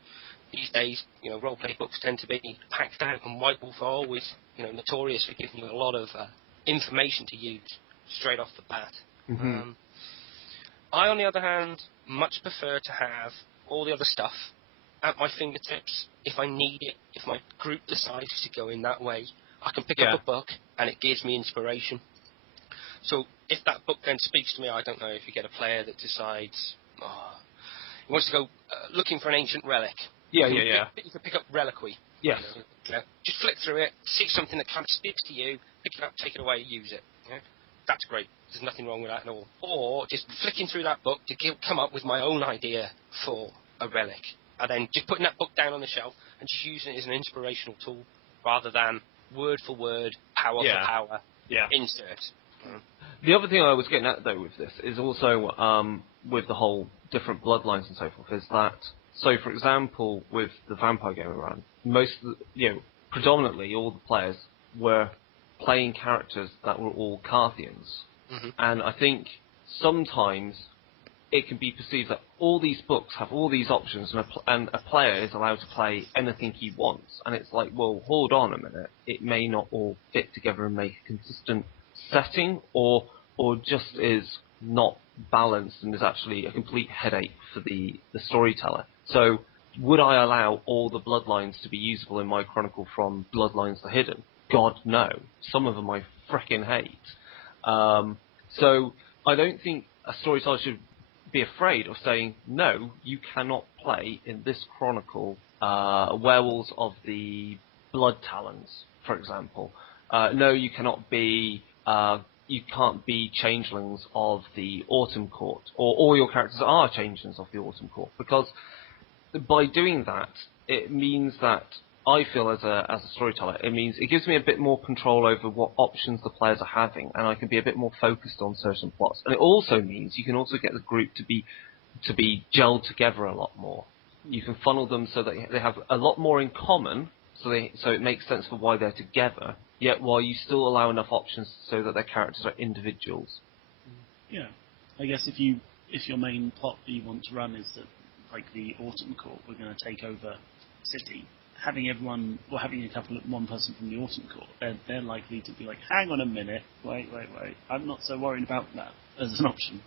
These days, roleplay books tend to be packed out, and White Wolf are always, notorious for giving you a lot of information to use straight off the bat. Mm-hmm. I, on the other hand, much prefer to have all the other stuff at my fingertips if I need it. If my group decides to go in that way, I can pick up a book and it gives me inspiration. So if that book then speaks to me, I don't know, if you get a player that decides he wants to go looking for an ancient relic. You can pick up Reliquary. Yes. Just flick through it, see something that kind of speaks to you, pick it up, take it away, use it. That's great. There's nothing wrong with that at all. Or just flicking through that book to come up with my own idea for a relic. And then just putting that book down on the shelf and just using it as an inspirational tool rather than word for word, power for power, insert. The other thing I was getting at, though, with this is also with the whole different bloodlines and so forth, is that, so for example, with the Vampire game around, predominantly all the players were playing characters that were all Carthians. Mm-hmm. And I think sometimes it can be perceived that all these books have all these options, and a player is allowed to play anything he wants. And it's like, well, hold on a minute. It may not all fit together and make a consistent setting, or just is not balanced and is actually a complete headache for the storyteller. So would I allow all the bloodlines to be usable in my Chronicle from Bloodlines the Hidden? God, no. Some of them I frickin' hate. So I don't think a storyteller should be afraid of saying, no, you cannot play in this Chronicle Werewolves of the Blood Talons, for example. No, you cannot be... you can't be changelings of the Autumn Court, or all your characters are changelings of the Autumn Court, because by doing that, it means that I feel as a storyteller, it gives me a bit more control over what options the players are having, and I can be a bit more focused on certain plots. And it also means you can also get the group to be gelled together a lot more. You can funnel them so that they have a lot more in common, so it makes sense for why they're together, yet while you still allow enough options so that their characters are individuals. Yeah. I guess if your main plot that you want to run is that, like the Autumn Court, we're going to take over city, having one person from the Autumn Court, they're likely to be like, hang on a minute, wait, I'm not so worried about that as an option.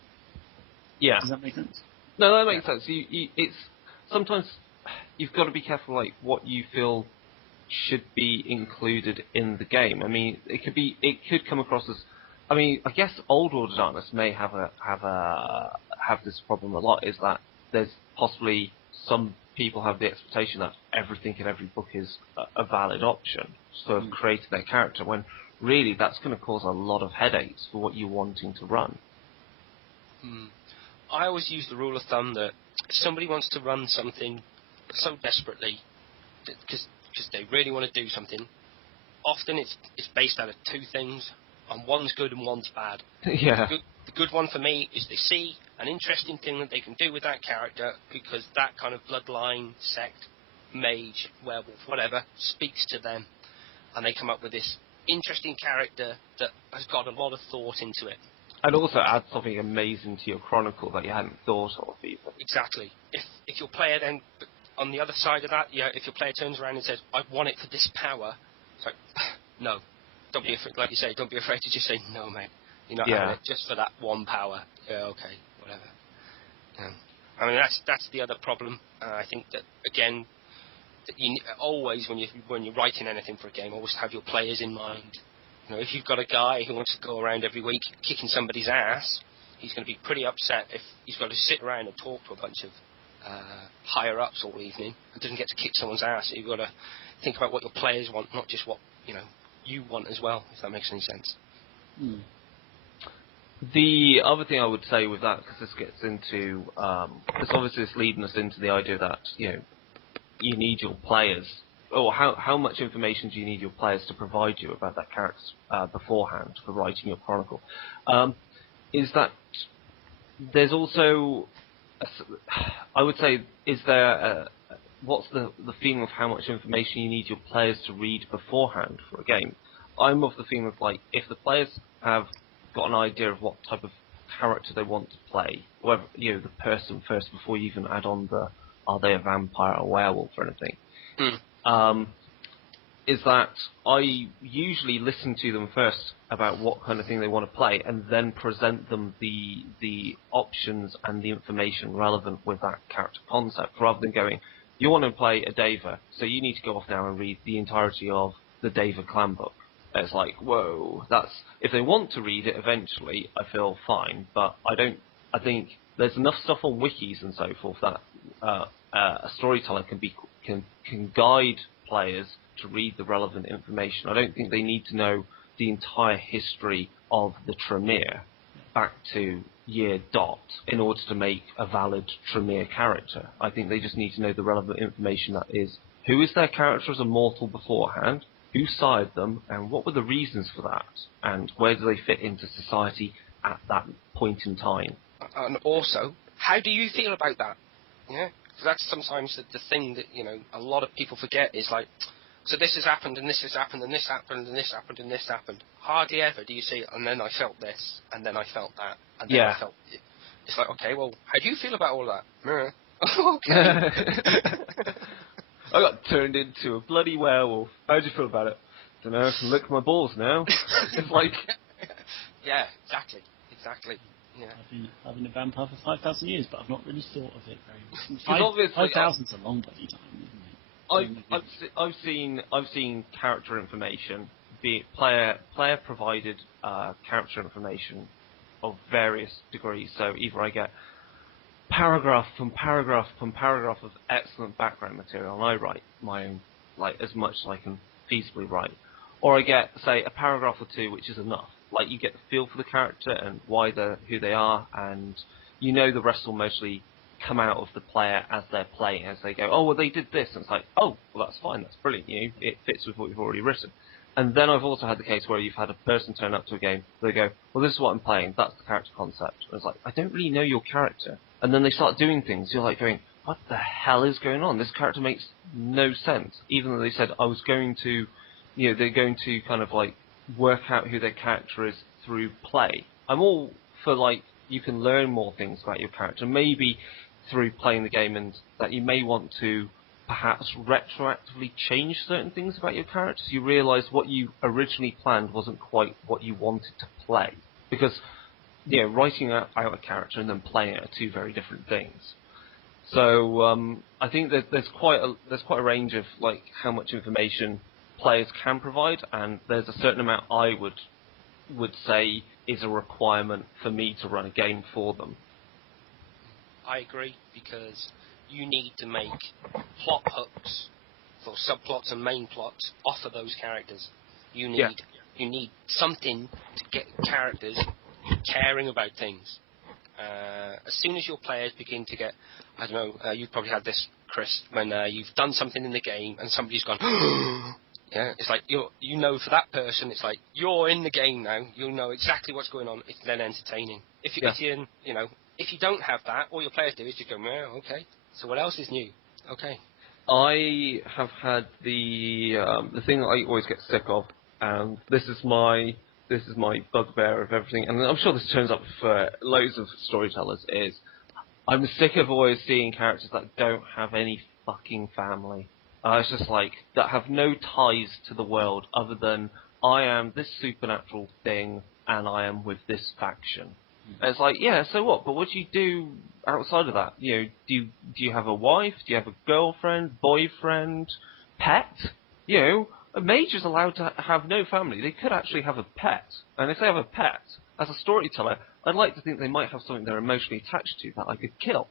Yeah. Does that make sense? No, that makes sense. It's sometimes you've got to be careful, like what you feel should be included in the game. I mean, it could come across as, I mean, I guess Old World of Darkness may have this problem a lot, is that there's possibly some people have the expectation that everything in every book is a valid option for creating their character, when really that's going to cause a lot of headaches for what you're wanting to run. I always use the rule of thumb that if somebody wants to run something so desperately, because they really want to do something, often it's based out of two things, and one's good and one's bad. Yeah. The good one for me is they see an interesting thing that they can do with that character because that kind of bloodline, sect, mage, werewolf, whatever, speaks to them, and they come up with this interesting character that has got a lot of thought into it. And also add something amazing to your Chronicle that you hadn't thought of even. Exactly. If your player then, on the other side of that, if your player turns around and says, I want it for this power, it's like, no. Don't be afraid, like you say, don't be afraid to just say, no, mate. You're not having it just for that one power. Yeah, okay, whatever. I mean, that's the other problem. I think that, again, that you always, when you're writing anything for a game, always have your players in mind. If you've got a guy who wants to go around every week kicking somebody's ass, he's going to be pretty upset if he's got to sit around and talk to a bunch of higher ups all evening and doesn't get to kick someone's ass. You've got to think about what your players want, not just what you want as well. If that makes any sense. The other thing I would say with that, because this gets into, this obviously is leading us into the idea that you need your players, or how much information do you need your players to provide you about that character beforehand for writing your chronicle? Is that there's also, I would say, is there what's the feeling of how much information you need your players to read beforehand for a game? I'm of the feeling of like, if the players have got an idea of what type of character they want to play, whether the person first before you even add on the are they a vampire or a werewolf or anything, is that I usually listen to them first about what kind of thing they want to play, and then present them the options and the information relevant with that character concept, rather than going, you want to play a Deva, so you need to go off now and read the entirety of the Deva clan book. It's like, whoa, that's, if they want to read it eventually, I feel fine, but I think there's enough stuff on wikis and so forth that a storyteller can guide players to read the relevant information. I don't think they need to know the entire history of the Tremere back to year dot in order to make a valid Tremere character. I think they just need to know the relevant information, that is, who is their character as a mortal beforehand, who sired them, and what were the reasons for that, and where do they fit into society at that point in time. And also, how do you feel about that? Yeah, because that's sometimes the thing that a lot of people forget is like, so this has happened, and this has happened, and this happened, and this happened, and this happened. Hardly ever do you see, and then I felt this, and then I felt that, and then I felt it. It's like, okay, well, how do you feel about all that? Okay. I got turned into a bloody werewolf. How do you feel about it? Don't know, I can lick my balls now. It's like... Yeah, exactly. Yeah. I've been a vampire for 5,000 years, but I've not really thought of it very much. 5,000's a long bloody time, isn't it? I've seen character information, be it player provided character information of various degrees. So either I get paragraph from paragraph from paragraph of excellent background material, and I write my own, like, as much as I can feasibly write, or I get, say, a paragraph or two which is enough. Like, you get the feel for the character and who they are, and the rest will mostly come out of the player as they're playing, as they go, oh, well, they did this, and it's like, oh, well, that's fine, that's brilliant, it fits with what you've already written. And then I've also had the case where you've had a person turn up to a game, they go, well, this is what I'm playing, that's the character concept. And it's like, I don't really know your character. And then they start doing things, you're like going, what the hell is going on? This character makes no sense. Even though they said I was going to, they're going to kind of like work out who their character is through play. I'm all for, like, you can learn more things about your character, maybe through playing the game, and that you may want to perhaps retroactively change certain things about your character, so you realise what you originally planned wasn't quite what you wanted to play. Because, writing out a character and then playing it are two very different things. So I think that there's quite a range of, like, how much information players can provide, and there's a certain amount I would say is a requirement for me to run a game for them. I agree, because you need to make plot hooks for subplots and main plots off of those characters. You need something to get characters caring about things. As soon as your players begin to get, I don't know, you've probably had this, Chris, when you've done something in the game and somebody's gone, yeah, it's like, for that person, it's like, you're in the game now, you'll know exactly what's going on, it's then entertaining. If you don't have that, all your players do is just go, well, okay, so what else is new? Okay. I have had the thing that I always get sick of, and this is my bugbear of everything, and I'm sure this turns up for loads of storytellers, is I'm sick of always seeing characters that don't have any fucking family. It's just like, that have no ties to the world other than, I am this supernatural thing, and I am with this faction. And it's like, yeah, so what? But what do you do outside of that? Do you have a wife? Do you have a girlfriend, boyfriend, pet? A mage is allowed to have no family. They could actually have a pet. And if they have a pet, as a storyteller, I'd like to think they might have something they're emotionally attached to that I could kill.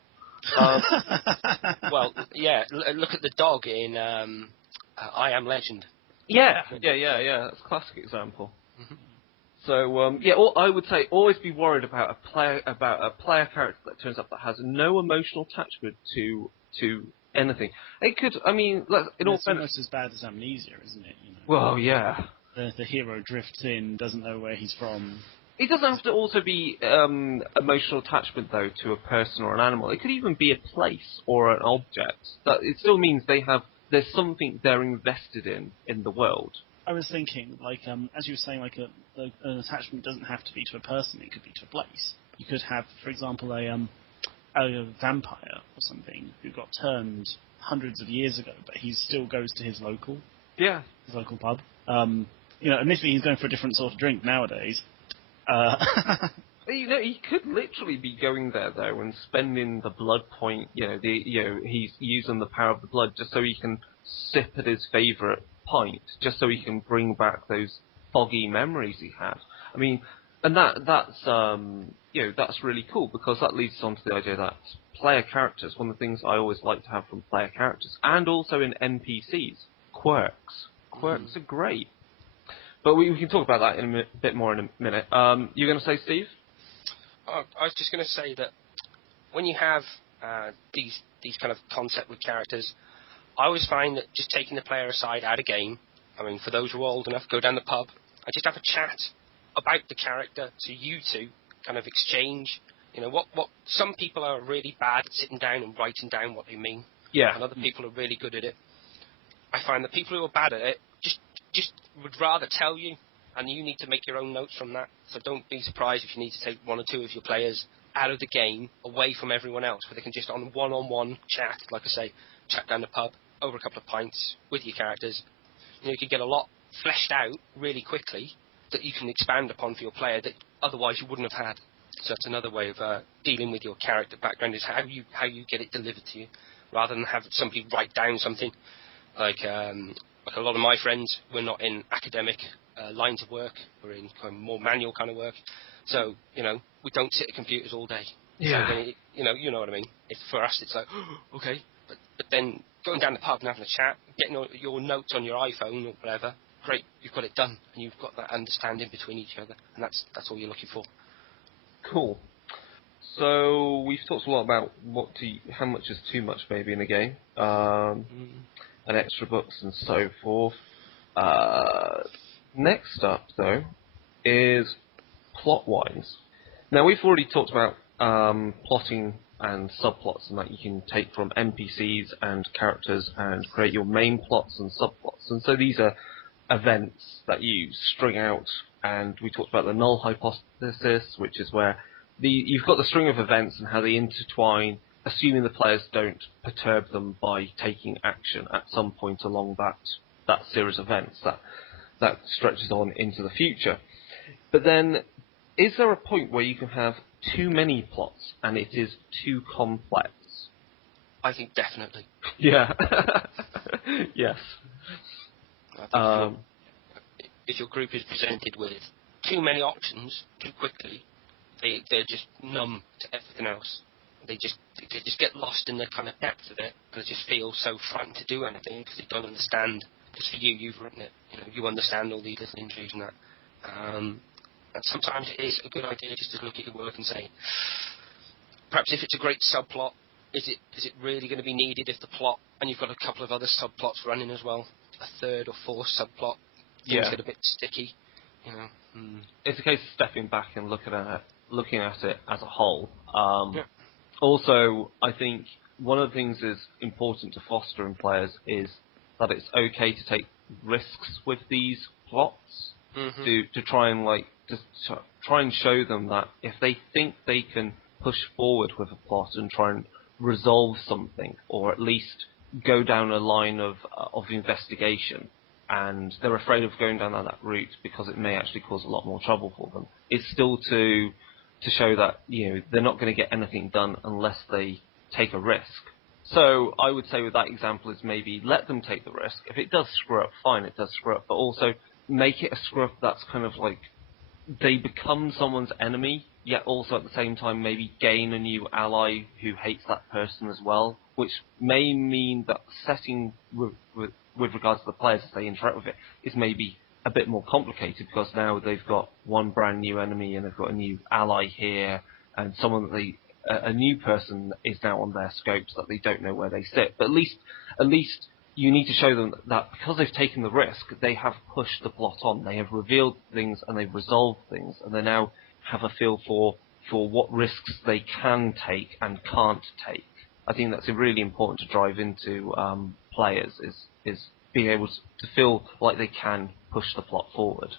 Well, yeah. Look at the dog in I Am Legend. Yeah. That's a classic example. So I would say always be worried about a player character that turns up that has no emotional attachment to anything. It could, I mean, It's almost as bad as Amnesia, isn't it? Well, yeah. The hero drifts in, doesn't know where he's from. It doesn't have to also be emotional attachment, though, to a person or an animal. It could even be a place or an object. That it still means there's something they're invested in the world. I was thinking, as you were saying, an attachment doesn't have to be to a person; it could be to a place. You could have, for example, a vampire or something who got turned hundreds of years ago, but he still goes to his local pub. Admittedly, he's going for a different sort of drink nowadays. He could literally be going there though and spending the blood point. He's using the power of the blood just so he can sip at his favourite pint, just so he can bring back those foggy memories he had. I mean, and that's really cool because that leads on to the idea that player characters. One of the things I always like to have from player characters, and also in NPCs, quirks. Quirks are great. But we can talk about that in a bit more in a minute. You're going to say, Steve? I was just going to say that when you have these kind of concept with characters, I always find that just taking the player aside at a game, I mean, for those who are old enough, go down the pub, and just have a chat about the character, so you two kind of exchange. What some people are really bad at sitting down and writing down what they mean. Yeah. And other people are really good at it. I find that people who are bad at it just would rather tell you, and you need to make your own notes from that. So don't be surprised if you need to take one or two of your players out of the game, away from everyone else, where they can just on one-on-one chat, like I say, chat down the pub over a couple of pints with your characters. You can get a lot fleshed out really quickly that you can expand upon for your player that otherwise you wouldn't have had. So that's another way of dealing with your character background, is how you get it delivered to you, rather than have somebody write down something. Like a lot of my friends, we're not in academic lines of work. We're in kind of more manual kind of work. So, we don't sit at computers all day. Yeah. So then, you know what I mean? For us, it's like, okay. But then going down the pub and having a chat, getting your notes on your iPhone or whatever, great, you've got it done. And you've got that understanding between each other. And that's all you're looking for. Cool. So we've talked a lot about how much is too much maybe in a game, and extra books and so forth. Next up, though, is plot-wise. Now we've already talked about plotting and subplots, and that you can take from NPCs and characters and create your main plots and subplots. And so these are events that you string out, and we talked about the null hypothesis, which is where you've got the string of events and how they intertwine, assuming the players don't perturb them by taking action at some point along that series of events that stretches on into the future. But then, is there a point where you can have too many plots and it is too complex? I think definitely. Yeah. Yes. I think if your group is presented with too many options too quickly, they're just numb to everything else. They just get lost in the kind of depth of it, because they just feel so frightened to do anything because they don't understand. Just for you've written it. You understand all these little injuries and that. And sometimes it is a good idea just to look at your work and say, perhaps if it's a great subplot, is it really going to be needed if the plot, and you've got a couple of other subplots running as well, a third or fourth subplot, things get a bit sticky. It's a case of stepping back and looking at it as a whole. Also, I think one of the things is important to foster in players is that it's okay to take risks with these plots, to try and show them that if they think they can push forward with a plot and try and resolve something, or at least go down a line of investigation, and they're afraid of going down that route because it may actually cause a lot more trouble for them, it's still to show that they're not going to get anything done unless they take a risk. So I would say with that example is maybe let them take the risk. If it does screw up, fine, it does screw up, but also make it a screw up that's kind of like they become someone's enemy yet also at the same time maybe gain a new ally who hates that person as well, which may mean that the setting with regards to the players as they interact with it is maybe a bit more complicated, because now they've got one brand new enemy and they've got a new ally here, and someone that a new person is now on their scopes that they don't know where they sit. But at least you need to show them that because they've taken the risk, they have pushed the plot on. They have revealed things and they've resolved things, and they now have a feel for what risks they can take and can't take. I think that's really important to drive into players, is being able to feel like they can push the plot forward.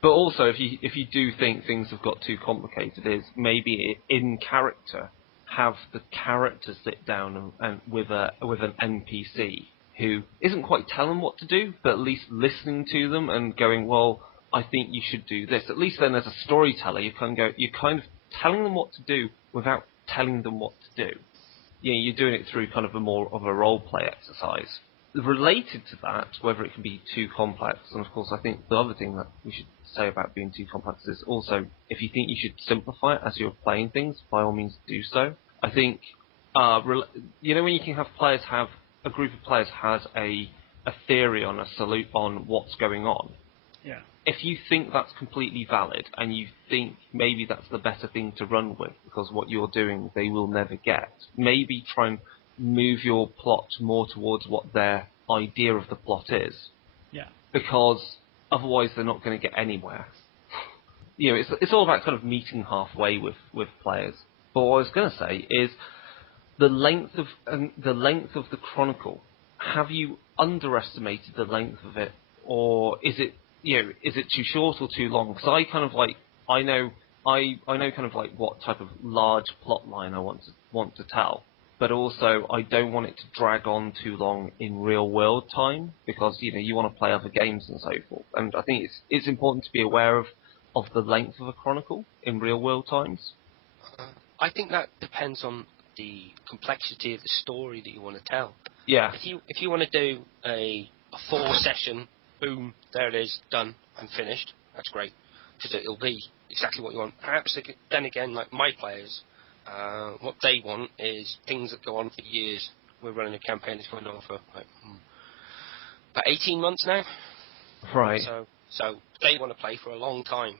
But also, if you do think things have got too complicated, is maybe in character have the character sit down and with an NPC who isn't quite telling what to do, but at least listening to them and going, well, I think you should do this. At least then, as a storyteller, you're kind of telling them what to do without telling them what to do. You're doing it through kind of more of a role play exercise. Related to that, whether it can be too complex, and of course I think the other thing that we should say about being too complex is also, if you think you should simplify it as you're playing things, by all means do so. I think, when you can have a group of players has a theory on on what's going on. Yeah. If you think that's completely valid, and you think maybe that's the better thing to run with, because what you're doing they will never get, maybe try and move your plot more towards what their idea of the plot is. Yeah. Because otherwise they're not going to get anywhere. It's all about kind of meeting halfway with players. But what I was going to say is the length of the Chronicle. Have you underestimated the length of it, or is it too short or too long? Because I know kind of like what type of large plot line I want to tell, but also I don't want it to drag on too long in real world time, because you want to play other games and so forth. And I think it's important to be aware of the length of a Chronicle in real world times. I think that depends on the complexity of the story that you want to tell. Yeah. If you want to do a 4-session, boom, there it is, done, I'm finished, that's great, because it'll be exactly what you want. Perhaps then again, like my players, what they want is things that go on for years. We're running a campaign that's going on for about 18 months now. Right. So they want to play for a long time.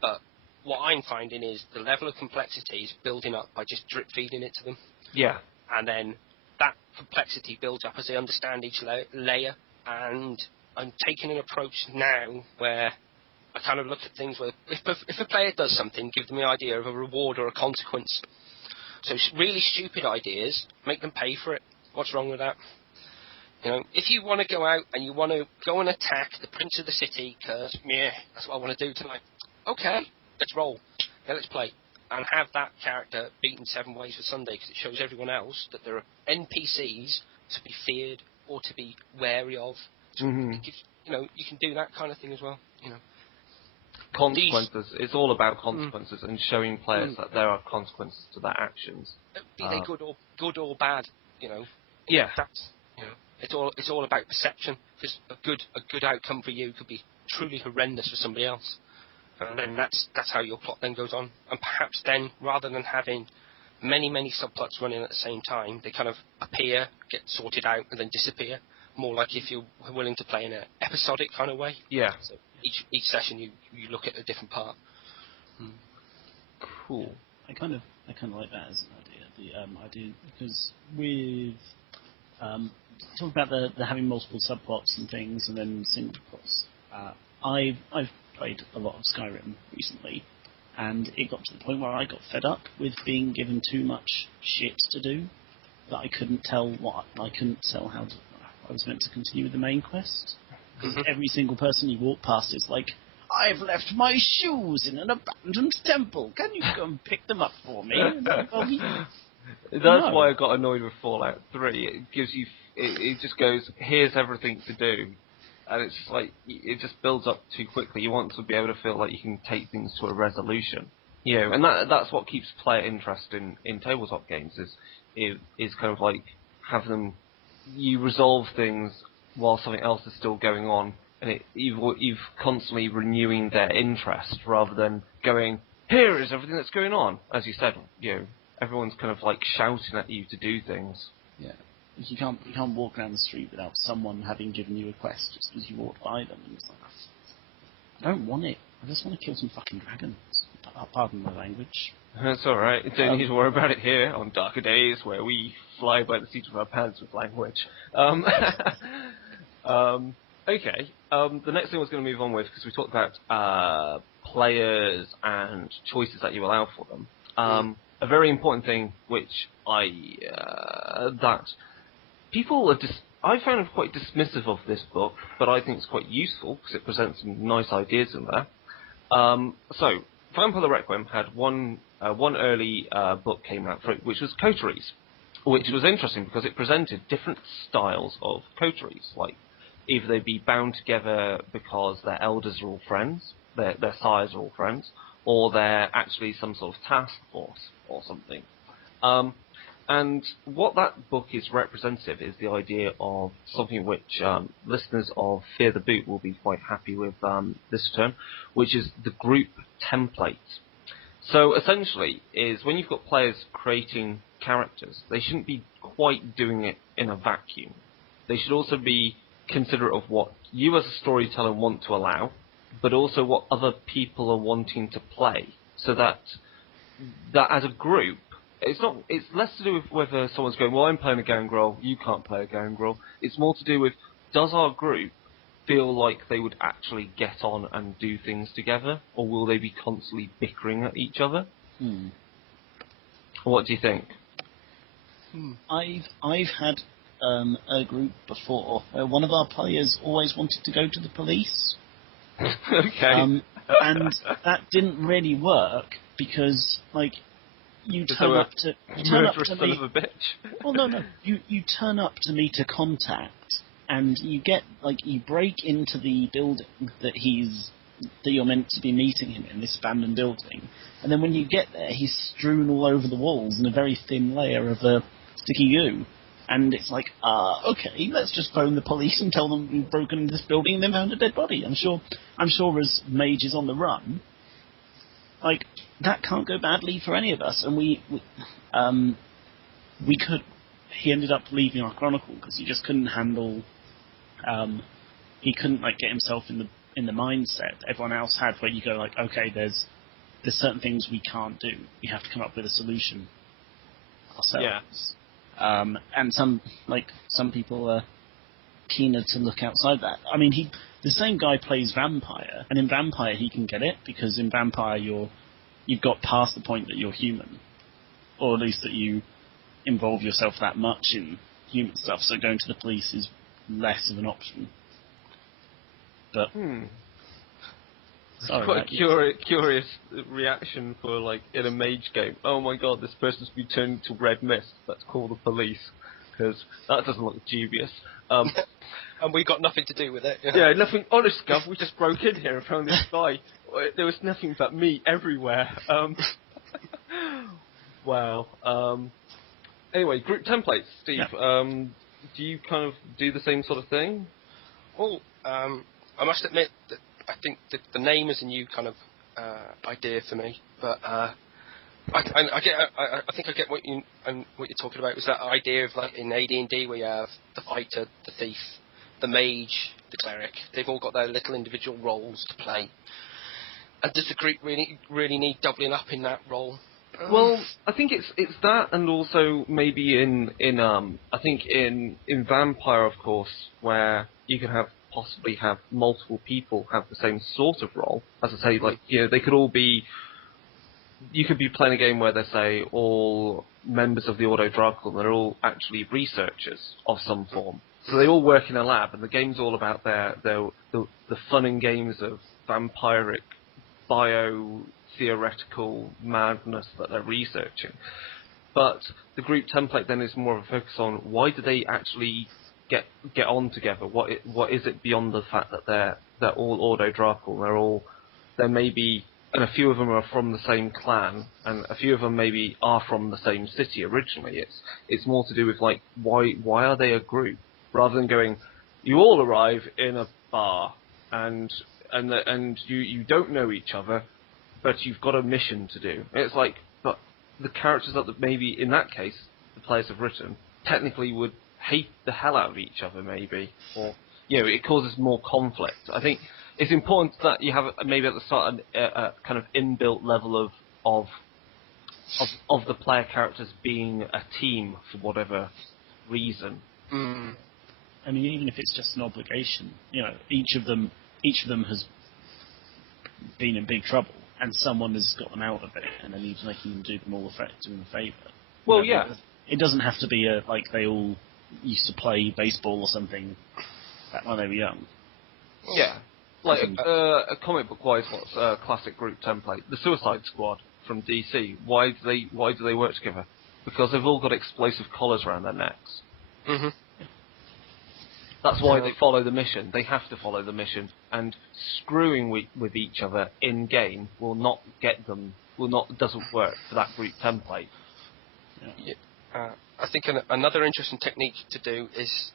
But what I'm finding is the level of complexity is building up by just drip feeding it to them. Yeah. And then that complexity builds up as they understand each layer. And I'm taking an approach now where I kind of look at things where if a player does something, give them the idea of a reward or a consequence. So really stupid ideas, make them pay for it. What's wrong with that? If you want to go out and you want to go and attack the Prince of the City, because, that's what I want to do tonight. Okay, let's roll. Yeah, let's play. And have that character beaten 7 ways for Sunday, because it shows everyone else that there are NPCs to be feared or to be wary of. So you can do that kind of thing as well. Consequences. It's all about consequences and showing players that there are consequences to their actions. Be they good or bad, Yeah. That's it's all about perception. Because a good outcome for you could be truly horrendous for somebody else, and then that's how your plot then goes on. And perhaps then, rather than having many subplots running at the same time, they kind of appear, get sorted out, and then disappear. More like if you're willing to play in an episodic kind of way. Yeah. So each session you look at a different part. Cool. I kind of like that as an idea. The idea, because with talk about the having multiple subplots and things, and then single plots. I've played a lot of Skyrim recently, and it got to the point where I got fed up with being given too much shit to do, that I couldn't tell how I was meant to continue with the main quest. Because every single person you walk past is like, I've left my shoes in an abandoned temple. Can you go and pick them up for me? That's why I got annoyed with Fallout 3. It gives you, it just goes, here's everything to do, and it's just like it just builds up too quickly. You want to be able to feel like you can take things to a resolution, and that's what keeps player interest in tabletop games is kind of like have them. You resolve things while something else is still going on, and you've constantly renewing their interest rather than going, here is everything that's going on. As you said, everyone's kind of like shouting at you to do things. Yeah. You can't walk around the street without someone having given you a quest just as you walk by them. And it's like, I don't want it. I just want to kill some fucking dragons. Pardon my language. That's alright. You don't need to worry about it here on darker days where we fly by the seat of our pants with language. Okay. The next thing I was going to move on with, because we talked about players and choices that you allow for them. A very important thing, which that people are I found it quite dismissive of this book, but I think it's quite useful because it presents some nice ideas in there. So, Vampire the Requiem had one early book came out for it, which was coteries, which was interesting because it presented different styles of coteries. Like, either they be bound together because their elders are all friends, their sires are all friends, or they're actually some sort of task force or something. And what that book is representative is the idea of something which listeners of Fear the Boot will be quite happy with this term, which is the group template. So essentially is when you've got players creating characters, they shouldn't be quite doing it in a vacuum. They should also be considerate of what you as a storyteller want to allow, but also what other people are wanting to play, so that as a group, it's less to do with whether someone's going, well, I'm playing a gangrel, you can't play a gangrel. It's more to do with, does our group feel like they would actually get on and do things together, or will they be constantly bickering at each other? What do you think? I've had a group before where one of our players always wanted to go to the police. Okay. And that didn't really work because, like, you turn up to son meet of a bitch. Well, no. You turn up to meet a contact, and you break into the building that you're meant to be meeting him in, this abandoned building, and then when you get there, he's strewn all over the walls in a very thin layer of sticky goo. And it's like, okay, let's just phone the police and tell them we've broken into this building and they found a dead body. I'm sure as mages on the run, like, that can't go badly for any of us. And we could. He ended up leaving our Chronicle because he just couldn't handle. He couldn't get himself in the mindset that everyone else had, where you go like, okay, there's certain things we can't do. We have to come up with a solution ourselves. Yeah. And some people are keener to look outside that. I mean, the same guy plays Vampire, and in Vampire he can get it, because in Vampire you've got past the point that you're human, or at least that you involve yourself that much in human stuff, so going to the police is less of an option. But It's quite a curious reaction for, in a mage game. Oh my god, this person's been turned into red mist. Let's call the police, because that doesn't look dubious. And we got nothing to do with it. Yeah, nothing. Honest, Gov, we just broke in here and found this guy. There was nothing but meat everywhere. Wow. Anyway, group templates, Steve. Yeah. Do you kind of do the same sort of thing? Well, I must admit that I think that the name is a new kind of idea for me, but I think I get what you're talking about. Was that idea of in AD&D where you have the fighter, the thief, the mage, the cleric. They've all got their little individual roles to play. And does the group really need doubling up in that role? Well, I think it's that, and also maybe in Vampire, of course, where you can possibly have multiple people have the same sort of role. As I say, they could all be. You could be playing a game where they say all members of the Ordo Darkling, they're all actually researchers of some form. So they all work in a lab, and the game's all about the fun and games of vampiric, bio-theoretical madness that they're researching. But the group template then is more of a focus on why do they actually get on together? What is it beyond the fact that they're all Ordo Darkling? They're maybe, and a few of them are from the same clan, and a few of them maybe are from the same city originally. It's more to do with why are they a group, rather than going, you all arrive in a bar and you don't know each other, but you've got a mission to do. And it's like, but the characters that maybe in that case the players have written technically would hate the hell out of each other, maybe, or it causes more conflict. I think it's important that you have maybe at the start a kind of inbuilt level of the player characters being a team for whatever reason. Mm. I mean, even if it's just an obligation, each of them has been in big trouble, and someone has got them out of it, and then he's making them do them all a favour. Well, yeah. It doesn't have to be like they all used to play baseball or something back when they were young. Yeah. Like a comic book wise, what's a classic group template? The Suicide Squad from DC. Why do they work together? Because they've all got explosive collars around their necks. Mm-hmm. That's why they follow the mission. They have to follow the mission, and screwing with each other in game doesn't work for that group template. Yeah. I think another interesting technique to do is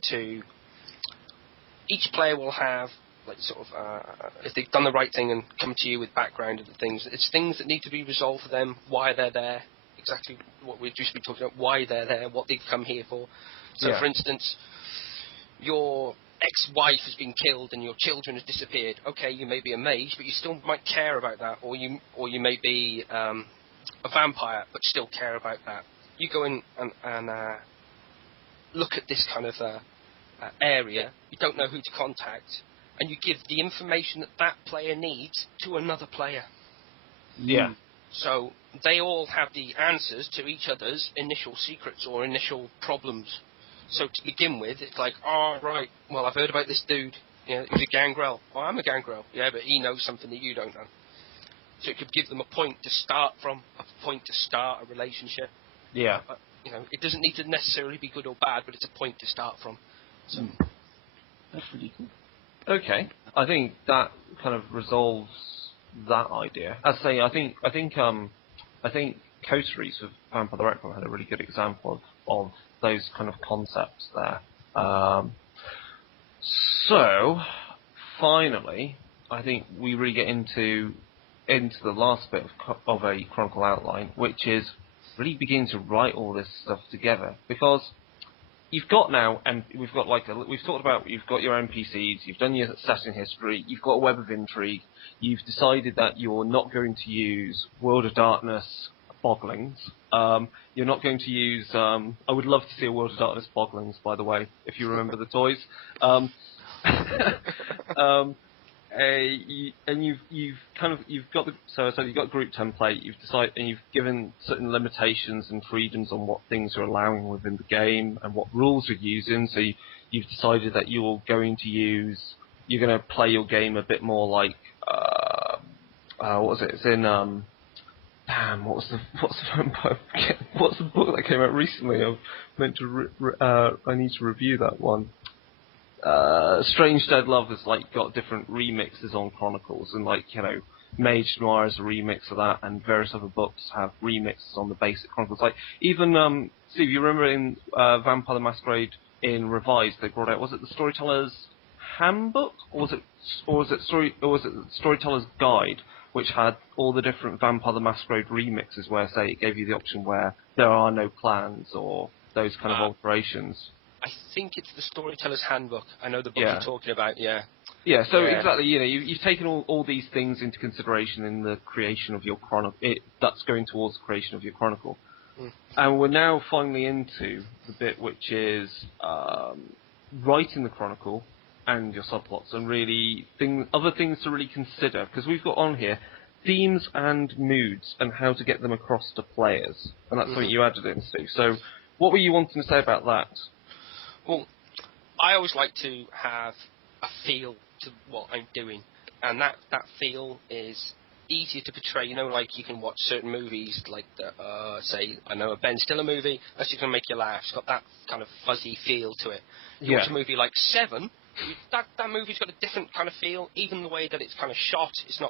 each player will have if they've done the right thing and come to you with background and things, it's things that need to be resolved for them, why they're there, exactly what we've just been talking about, why they're there, what they've come here for. So, for instance, your ex-wife has been killed and your children have disappeared. Okay, you may be a mage, but you still might care about that, or you may be a vampire, but still care about that. You go in and look at this kind of area. You don't know who to contact, and you give the information that player needs to another player. Yeah. So they all have the answers to each other's initial secrets or initial problems. So to begin with, it's like, oh, right, well, I've heard about this dude. He's a gangrel. Well, I'm a gangrel. Yeah, but he knows something that you don't know. So it could give them a point to start from, a point to start a relationship. Yeah. It doesn't need to necessarily be good or bad, but it's a point to start from. So that's pretty cool. Okay, I think that kind of resolves that idea. As I say, I think Coteries with Vampire the Requiem had a really good example of those kind of concepts there. So, finally, I think we really get into the last bit of a Chronicle outline, which is really beginning to write all this stuff together, because you've got now, and we've got we've talked about, you've got your NPCs, you've done your setting history, you've got a web of intrigue, you've decided that you're not going to use World of Darkness Boglings, you're not going to use, I would love to see a World of Darkness Boglings, by the way, if you remember the toys. And you've got a group template. You've decided, and you've given certain limitations and freedoms on what things are allowing within the game and what rules you're using. So you've decided that you're going to play your game a bit more like what was it? It's in what's the book that came out recently? I need to review that one. Strange Dead Love has got different remixes on Chronicles, and Mage Noir is a remix of that, and various other books have remixes on the basic Chronicles. Even Steve, you remember in Vampire the Masquerade in Revised they brought out, was it the Storyteller's Handbook, or was it the Storyteller's Guide, which had all the different Vampire the Masquerade remixes, where it gave you the option where there are no clans or those kind of alterations. I think it's the Storyteller's Handbook. I know the book you're talking about, yeah. Yeah, so exactly, you've taken all these things into consideration in the creation of your Chronicle. That's going towards the creation of your Chronicle. Mm. And we're now finally into the bit which is writing the Chronicle and your subplots, and really other things to really consider, because we've got on here themes and moods and how to get them across to players. And that's something you added in, Steve. So what were you wanting to say about that? Well, I always like to have a feel to what I'm doing, and that feel is easier to portray. You can watch certain movies, say, I know, a Ben Stiller movie, that's just going to make you laugh. It's got that kind of fuzzy feel to it. You watch a movie like Seven, that movie's got a different kind of feel, even the way that it's kind of shot, it's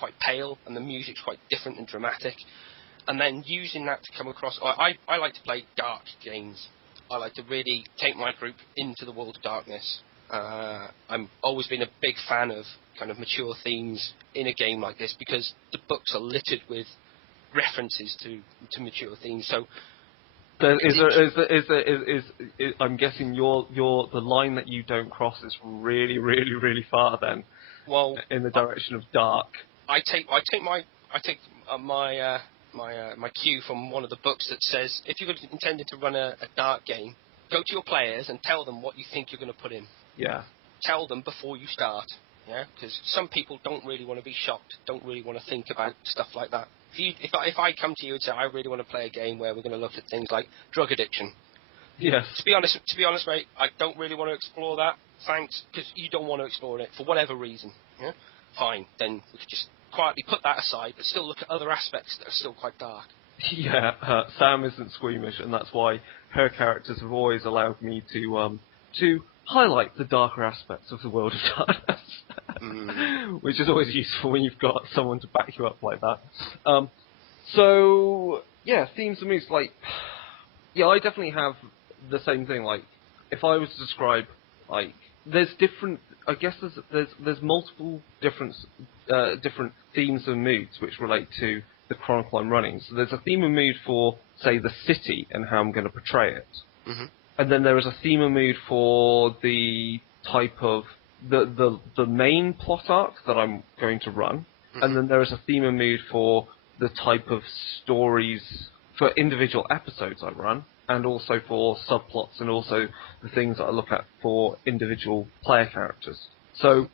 quite pale, and the music's quite different and dramatic. And then using that to come across, I like to play dark games. I like to really take my group into the world of darkness I'm always been a big fan of kind of mature themes in a game like this, because the books are littered with references to mature themes. So I'm guessing the line that you don't cross is really, really, really far then. Well, in the direction of dark. I take my cue from one of the books that says, if you're intended to run a dark game, go to your players and tell them what you think you're going to put in. Yeah. Tell them before you start. Yeah, because some people don't really want to be shocked, don't really want to think about stuff like that. If I come to you and say, I really want to play a game where we're going to look at things like drug addiction. Yes. To be honest, mate, I don't really want to explore that. Thanks, because you don't want to explore it for whatever reason. Yeah? Fine, then we could just quietly put that aside, but still look at other aspects that are still quite dark. Yeah, Sam isn't squeamish, and that's why her characters have always allowed me to highlight the darker aspects of the world of darkness, which is always useful when you've got someone to back you up like that. So yeah, themes and moods. Like, yeah, I definitely have the same thing. Like, if I was to describe, like, there's different. I guess there's multiple different themes and moods which relate to the Chronicle I'm running. So there's a theme and mood for, say, the city and how I'm going to portray it. Mm-hmm. And then there is a theme and mood for the type of the main plot arc that I'm going to run. Mm-hmm. And then there is a theme and mood for the type of stories for individual episodes I run, and also for subplots, and also the things that I look at for individual player characters. So,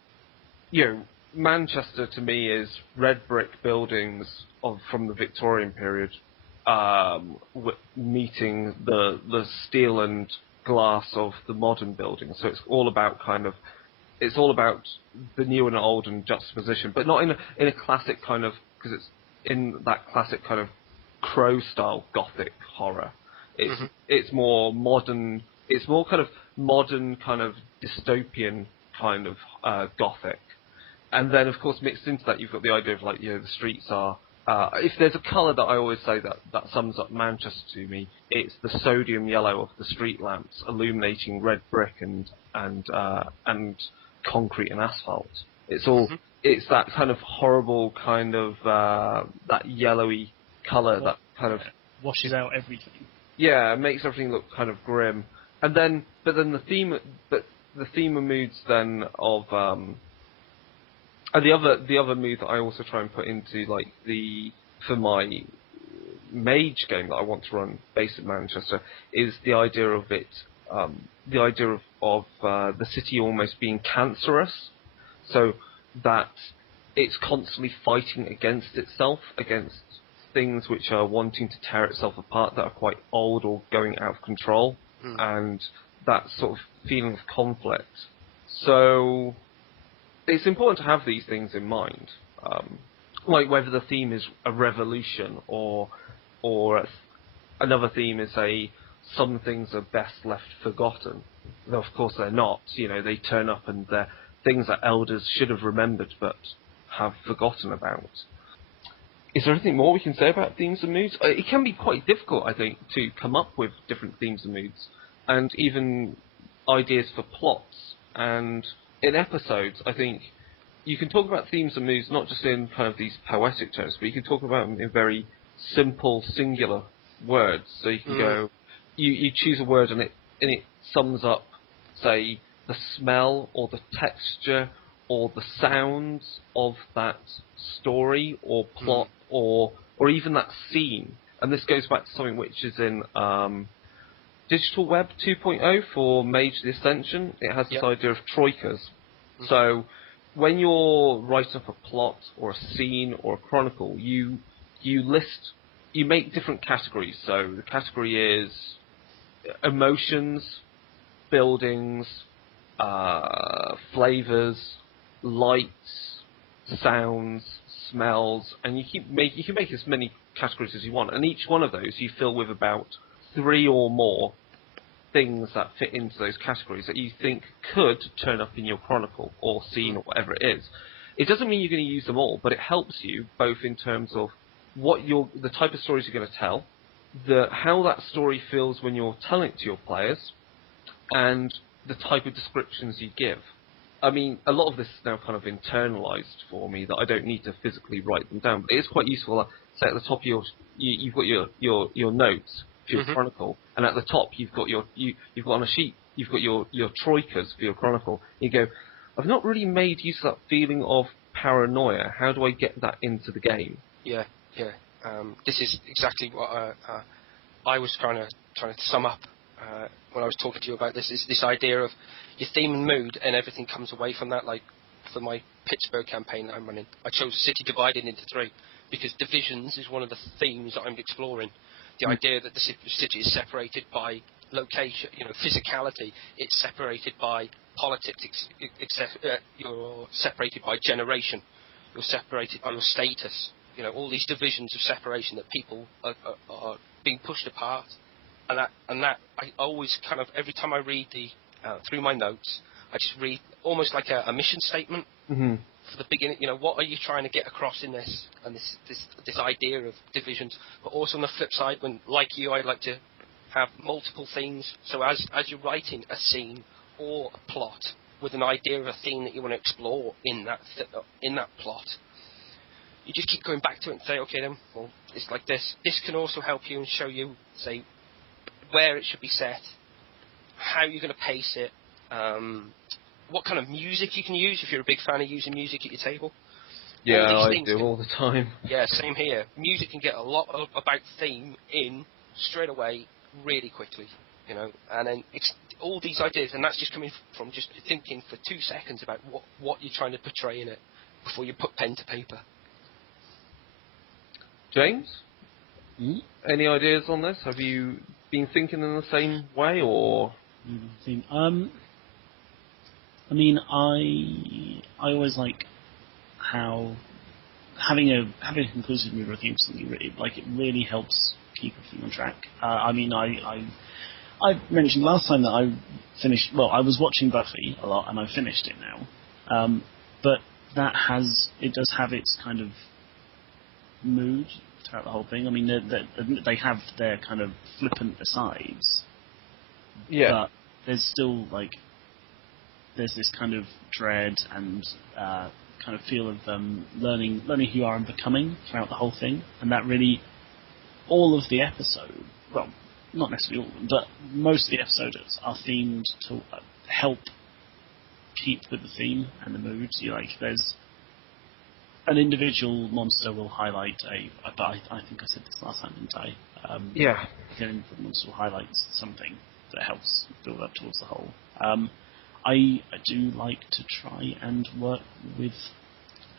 you know, Manchester to me is red brick buildings from the Victorian period, meeting the steel and glass of the modern buildings. So it's all about the new and old and juxtaposition, but not in a classic kind of, because it's in that classic kind of Crow style Gothic horror. It's more modern. It's more kind of modern, kind of dystopian kind of Gothic. And then, of course, mixed into that, you've got the idea of, like, you know, the streets are. If there's a colour that I always say that sums up Manchester to me, it's the sodium yellow of the street lamps illuminating red brick and concrete and asphalt. It's all. Mm-hmm. It's that kind of horrible kind of that yellowy colour that kind of washes out everything. Yeah, it makes everything look kind of grim. And then, but the theme and moods then of and the other mood that I also try and put into, like, for my mage game that I want to run based in Manchester, is the idea of it, the idea of the city almost being cancerous, so that it's constantly fighting against itself, against things which are wanting to tear itself apart, that are quite old or going out of control, and that sort of feeling of conflict. So it's important to have these things in mind, like whether the theme is a revolution or another theme is some things are best left forgotten. Though of course they're not. You know, they turn up and they're things that elders should have remembered but have forgotten about. Is there anything more we can say about themes and moods? It can be quite difficult, I think, to come up with different themes and moods, and even ideas for plots. And in episodes, I think you can talk about themes and moods not just in kind of these poetic terms, but you can talk about them in very simple, singular words. So you can go, you choose a word and it sums up, say, the smell or the texture or the sounds of that story or plot or even that scene. And this goes back to something which is in Digital Web 2.0 for Mage the Ascension. It has this idea of troikas. So when you're writing up a plot or a scene or a chronicle, you make different categories. So the category is emotions, buildings, flavors, lights, sounds, smells, and you can make as many categories as you want, and each one of those you fill with about 3 or more things that fit into those categories that you think could turn up in your chronicle or scene or whatever it is. It doesn't mean you're going to use them all, but it helps you both in terms of the type of stories you're going to tell, how that story feels when you're telling it to your players, and the type of descriptions you give. I mean, a lot of this is now kind of internalized for me that I don't need to physically write them down. But it is quite useful. Say at the top of you've got your notes for your Chronicle, and at the top you've got you've got on a sheet you've got your troikas for your Chronicle. You go, I've not really made use of that feeling of paranoia. How do I get that into the game? Yeah. This is exactly what I was trying to sum up when I was talking to you about this. Is this idea of your theme and mood, and everything comes away from that. Like for my Pittsburgh campaign that I'm running, I chose a city divided into 3 because divisions is one of the themes that I'm exploring. The idea that the city is separated by location, physicality. It's separated by politics. You're separated by generation. You're separated by your status. All these divisions of separation that people are being pushed apart. And that I always kind of, every time I read through my notes, I just read almost like a mission statement for the beginning. What are you trying to get across in this, and this idea of divisions? But also on the flip side, when, like you, I'd like to have multiple themes. So as you're writing a scene or a plot with an idea of a theme that you want to explore in that plot, you just keep going back to it and say, okay then, well, it's like this. This can also help you and show you, say, where it should be set, how you're going to pace it, what kind of music you can use if you're a big fan of using music at your table. Yeah, I do all the time. Yeah, same here. Music can get a lot about theme in straight away, really quickly, and then it's all these ideas, and that's just coming from just thinking for 2 seconds about what you're trying to portray in it before you put pen to paper. James? Any ideas on this? Have you been thinking in the same way, or? I mean, I always like how having a conclusive movie or theme something it really helps keep everything on track. I mean, I mentioned last time that I finished. Well, I was watching Buffy a lot, and I finished it now. But it does have its kind of mood throughout the whole thing. I mean, they have their kind of flippant asides. Yeah. But there's still there's this kind of dread and kind of feel of learning who you are and becoming throughout the whole thing, and that really, all of the episode, well, not necessarily all of them, but most of the episodes are themed to help keep with the theme and the mood. There's an individual monster will highlight I think I said this last time, didn't I? Yeah. The individual monster will highlight something that helps build up towards the whole. I do like to try and work with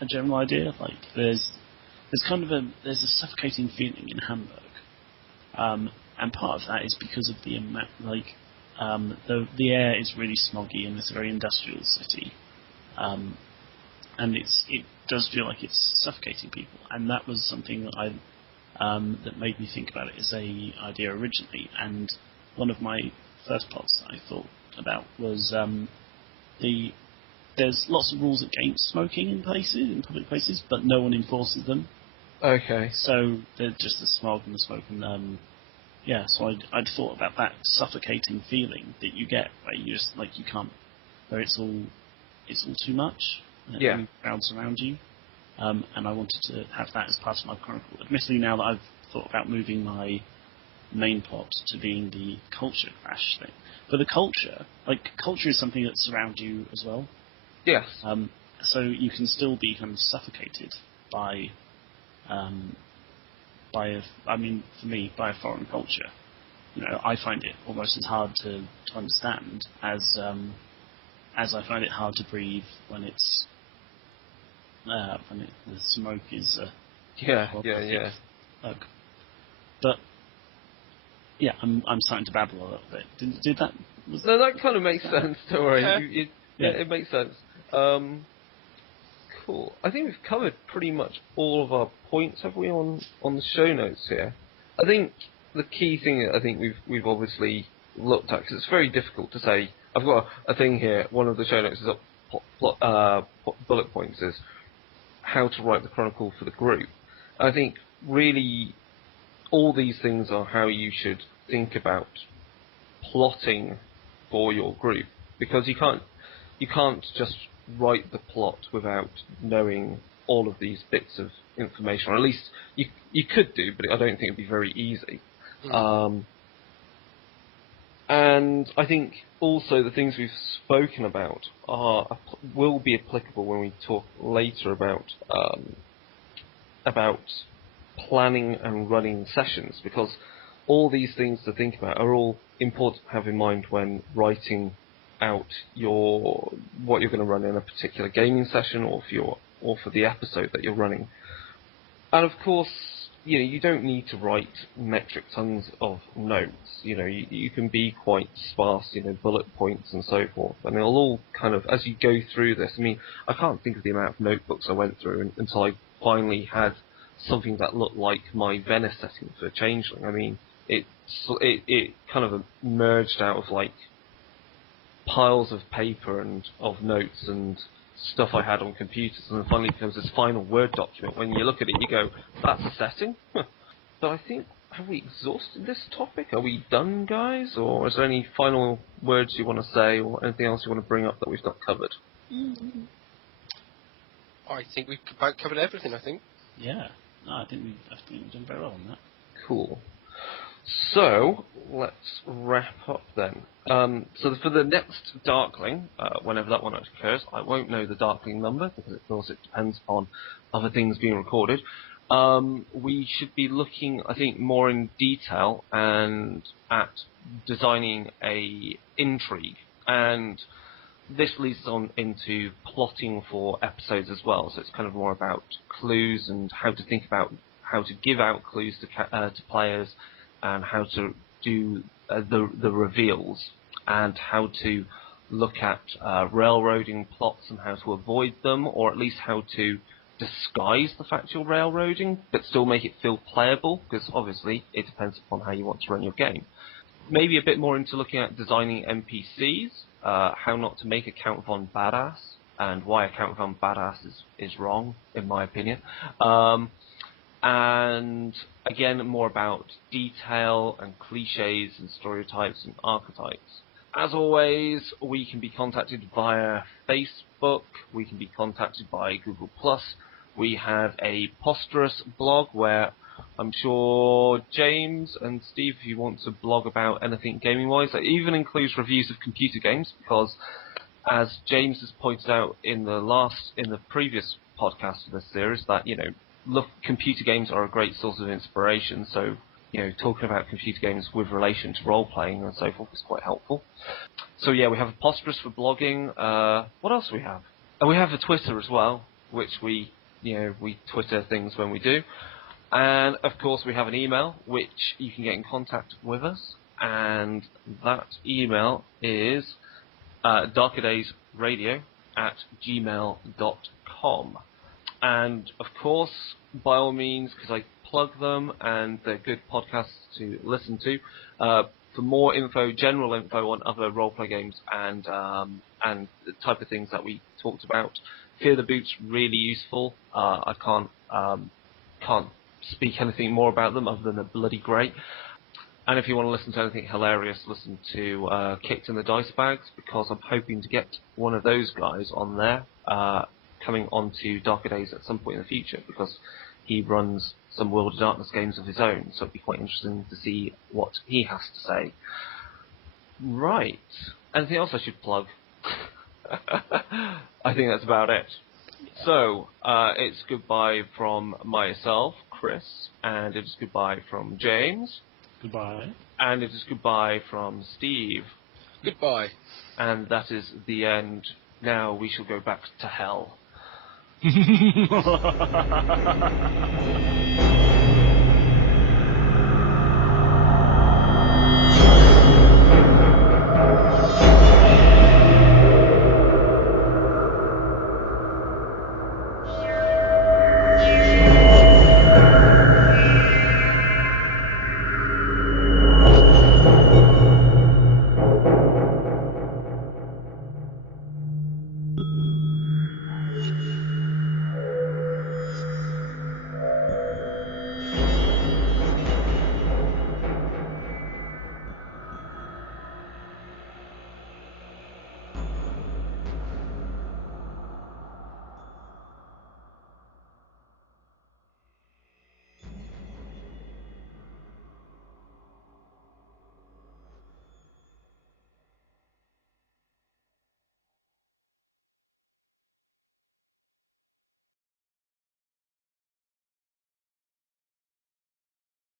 a general idea. There's a suffocating feeling in Hamburg, and part of that is because of the the air is really smoggy and it's a very industrial city, and it does feel like it's suffocating people. And that was something that that made me think about it as a idea originally. And one of my first plots that I thought about was there's lots of rules against smoking in public places, but no one enforces them. Okay. So there's just the smog and the smoke, and so I'd thought about that suffocating feeling that you get where you just you can't, where it's all too much, and it crowds around you. And I wanted to have that as part of my Chronicle. Admittedly, now that I've thought about moving my main plot to being the culture crash thing. But the culture is something that surrounds you as well. Yes. So you can still be kind of suffocated by for me, by a foreign culture. I find it almost as hard to understand as I find it hard to breathe when it's the smoke is yeah. But yeah, I'm starting to babble a little bit. Did that? No, that kind of makes sense. Don't worry. It makes sense. Cool. I think we've covered pretty much all of our points, have we, on the show notes here? I think the key thing I think we've obviously looked at, because it's very difficult to say. I've got a thing here. One of the show notes is bullet points is how to write the Chronicle for the group. I think really all these things are how you should think about plotting for your group. because you can't just write the plot without knowing all of these bits of information, or at least you could do, but I don't think it'd be very easy. And I think also the things we've spoken about will be applicable when we talk later about planning and running sessions, because all these things to think about are all important to have in mind when writing out what you're going to run in a particular gaming session, or for the episode that you're running. And of course, you don't need to write metric tons of notes. You can be quite sparse, bullet points and so forth. And they'll all kind of, as you go through this, I mean, I can't think of the amount of notebooks I went through until I finally had something that looked like my Venice setting for Changeling. I mean, it kind of emerged out of like piles of paper and of notes and stuff I had on computers, and then finally becomes this final Word document. When you look at it, you go, that's a setting? So I think, have we exhausted this topic? Are we done, guys? Or is there any final words you want to say, or anything else you want to bring up that we've not covered? I think we've about covered everything, I think. Yeah. No, I think we've done very well on that. Cool. So, let's wrap up then. So for the next Darkling, whenever that one occurs, I won't know the Darkling number, because of course it depends upon other things being recorded. We should be looking, I think, more in detail and at designing a intrigue. And this leads on into plotting for episodes as well. So it's kind of more about clues and how to think about how to give out clues to players, and how to do the reveals, and how to look at railroading plots and how to avoid them, or at least how to disguise the fact you're railroading, but still make it feel playable, because obviously it depends upon how you want to run your game. Maybe a bit more into looking at designing NPCs, how not to make a Count Von Badass, and why a Count Von Badass is wrong, in my opinion. And again, more about detail and cliches and stereotypes and archetypes. As always, we can be contacted via Facebook, we can be contacted by Google+. We have a Posterous blog where I'm sure James and Steve, if you want to blog about anything gaming-wise, it even includes reviews of computer games, because as James has pointed out in the previous podcast of this series, that, look, computer games are a great source of inspiration, so, talking about computer games with relation to role-playing and so forth is quite helpful. So yeah, we have a Posterous for blogging. What else do we have? And we have a Twitter as well, which we Twitter things when we do. And, of course, we have an email, which you can get in contact with us, and that email is darkerdaysradio@gmail.com. And, of course, by all means, because I plug them and they're good podcasts to listen to, for more info, general info on other roleplay games and the type of things that we talked about, Fear the Boot's really useful. I can't speak anything more about them other than they're bloody great. And if you want to listen to anything hilarious, listen to Kicked in the Dice Bags, because I'm hoping to get one of those guys on there, coming on to Darker Days at some point in the future, because he runs some World of Darkness games of his own, so it'd be quite interesting to see what he has to say. Right. Anything else I should plug? I think that's about it. So, it's goodbye from myself, Chris, and it is goodbye from James. Goodbye. And it is goodbye from Steve. Goodbye. And that is the end. Now we shall go back to hell.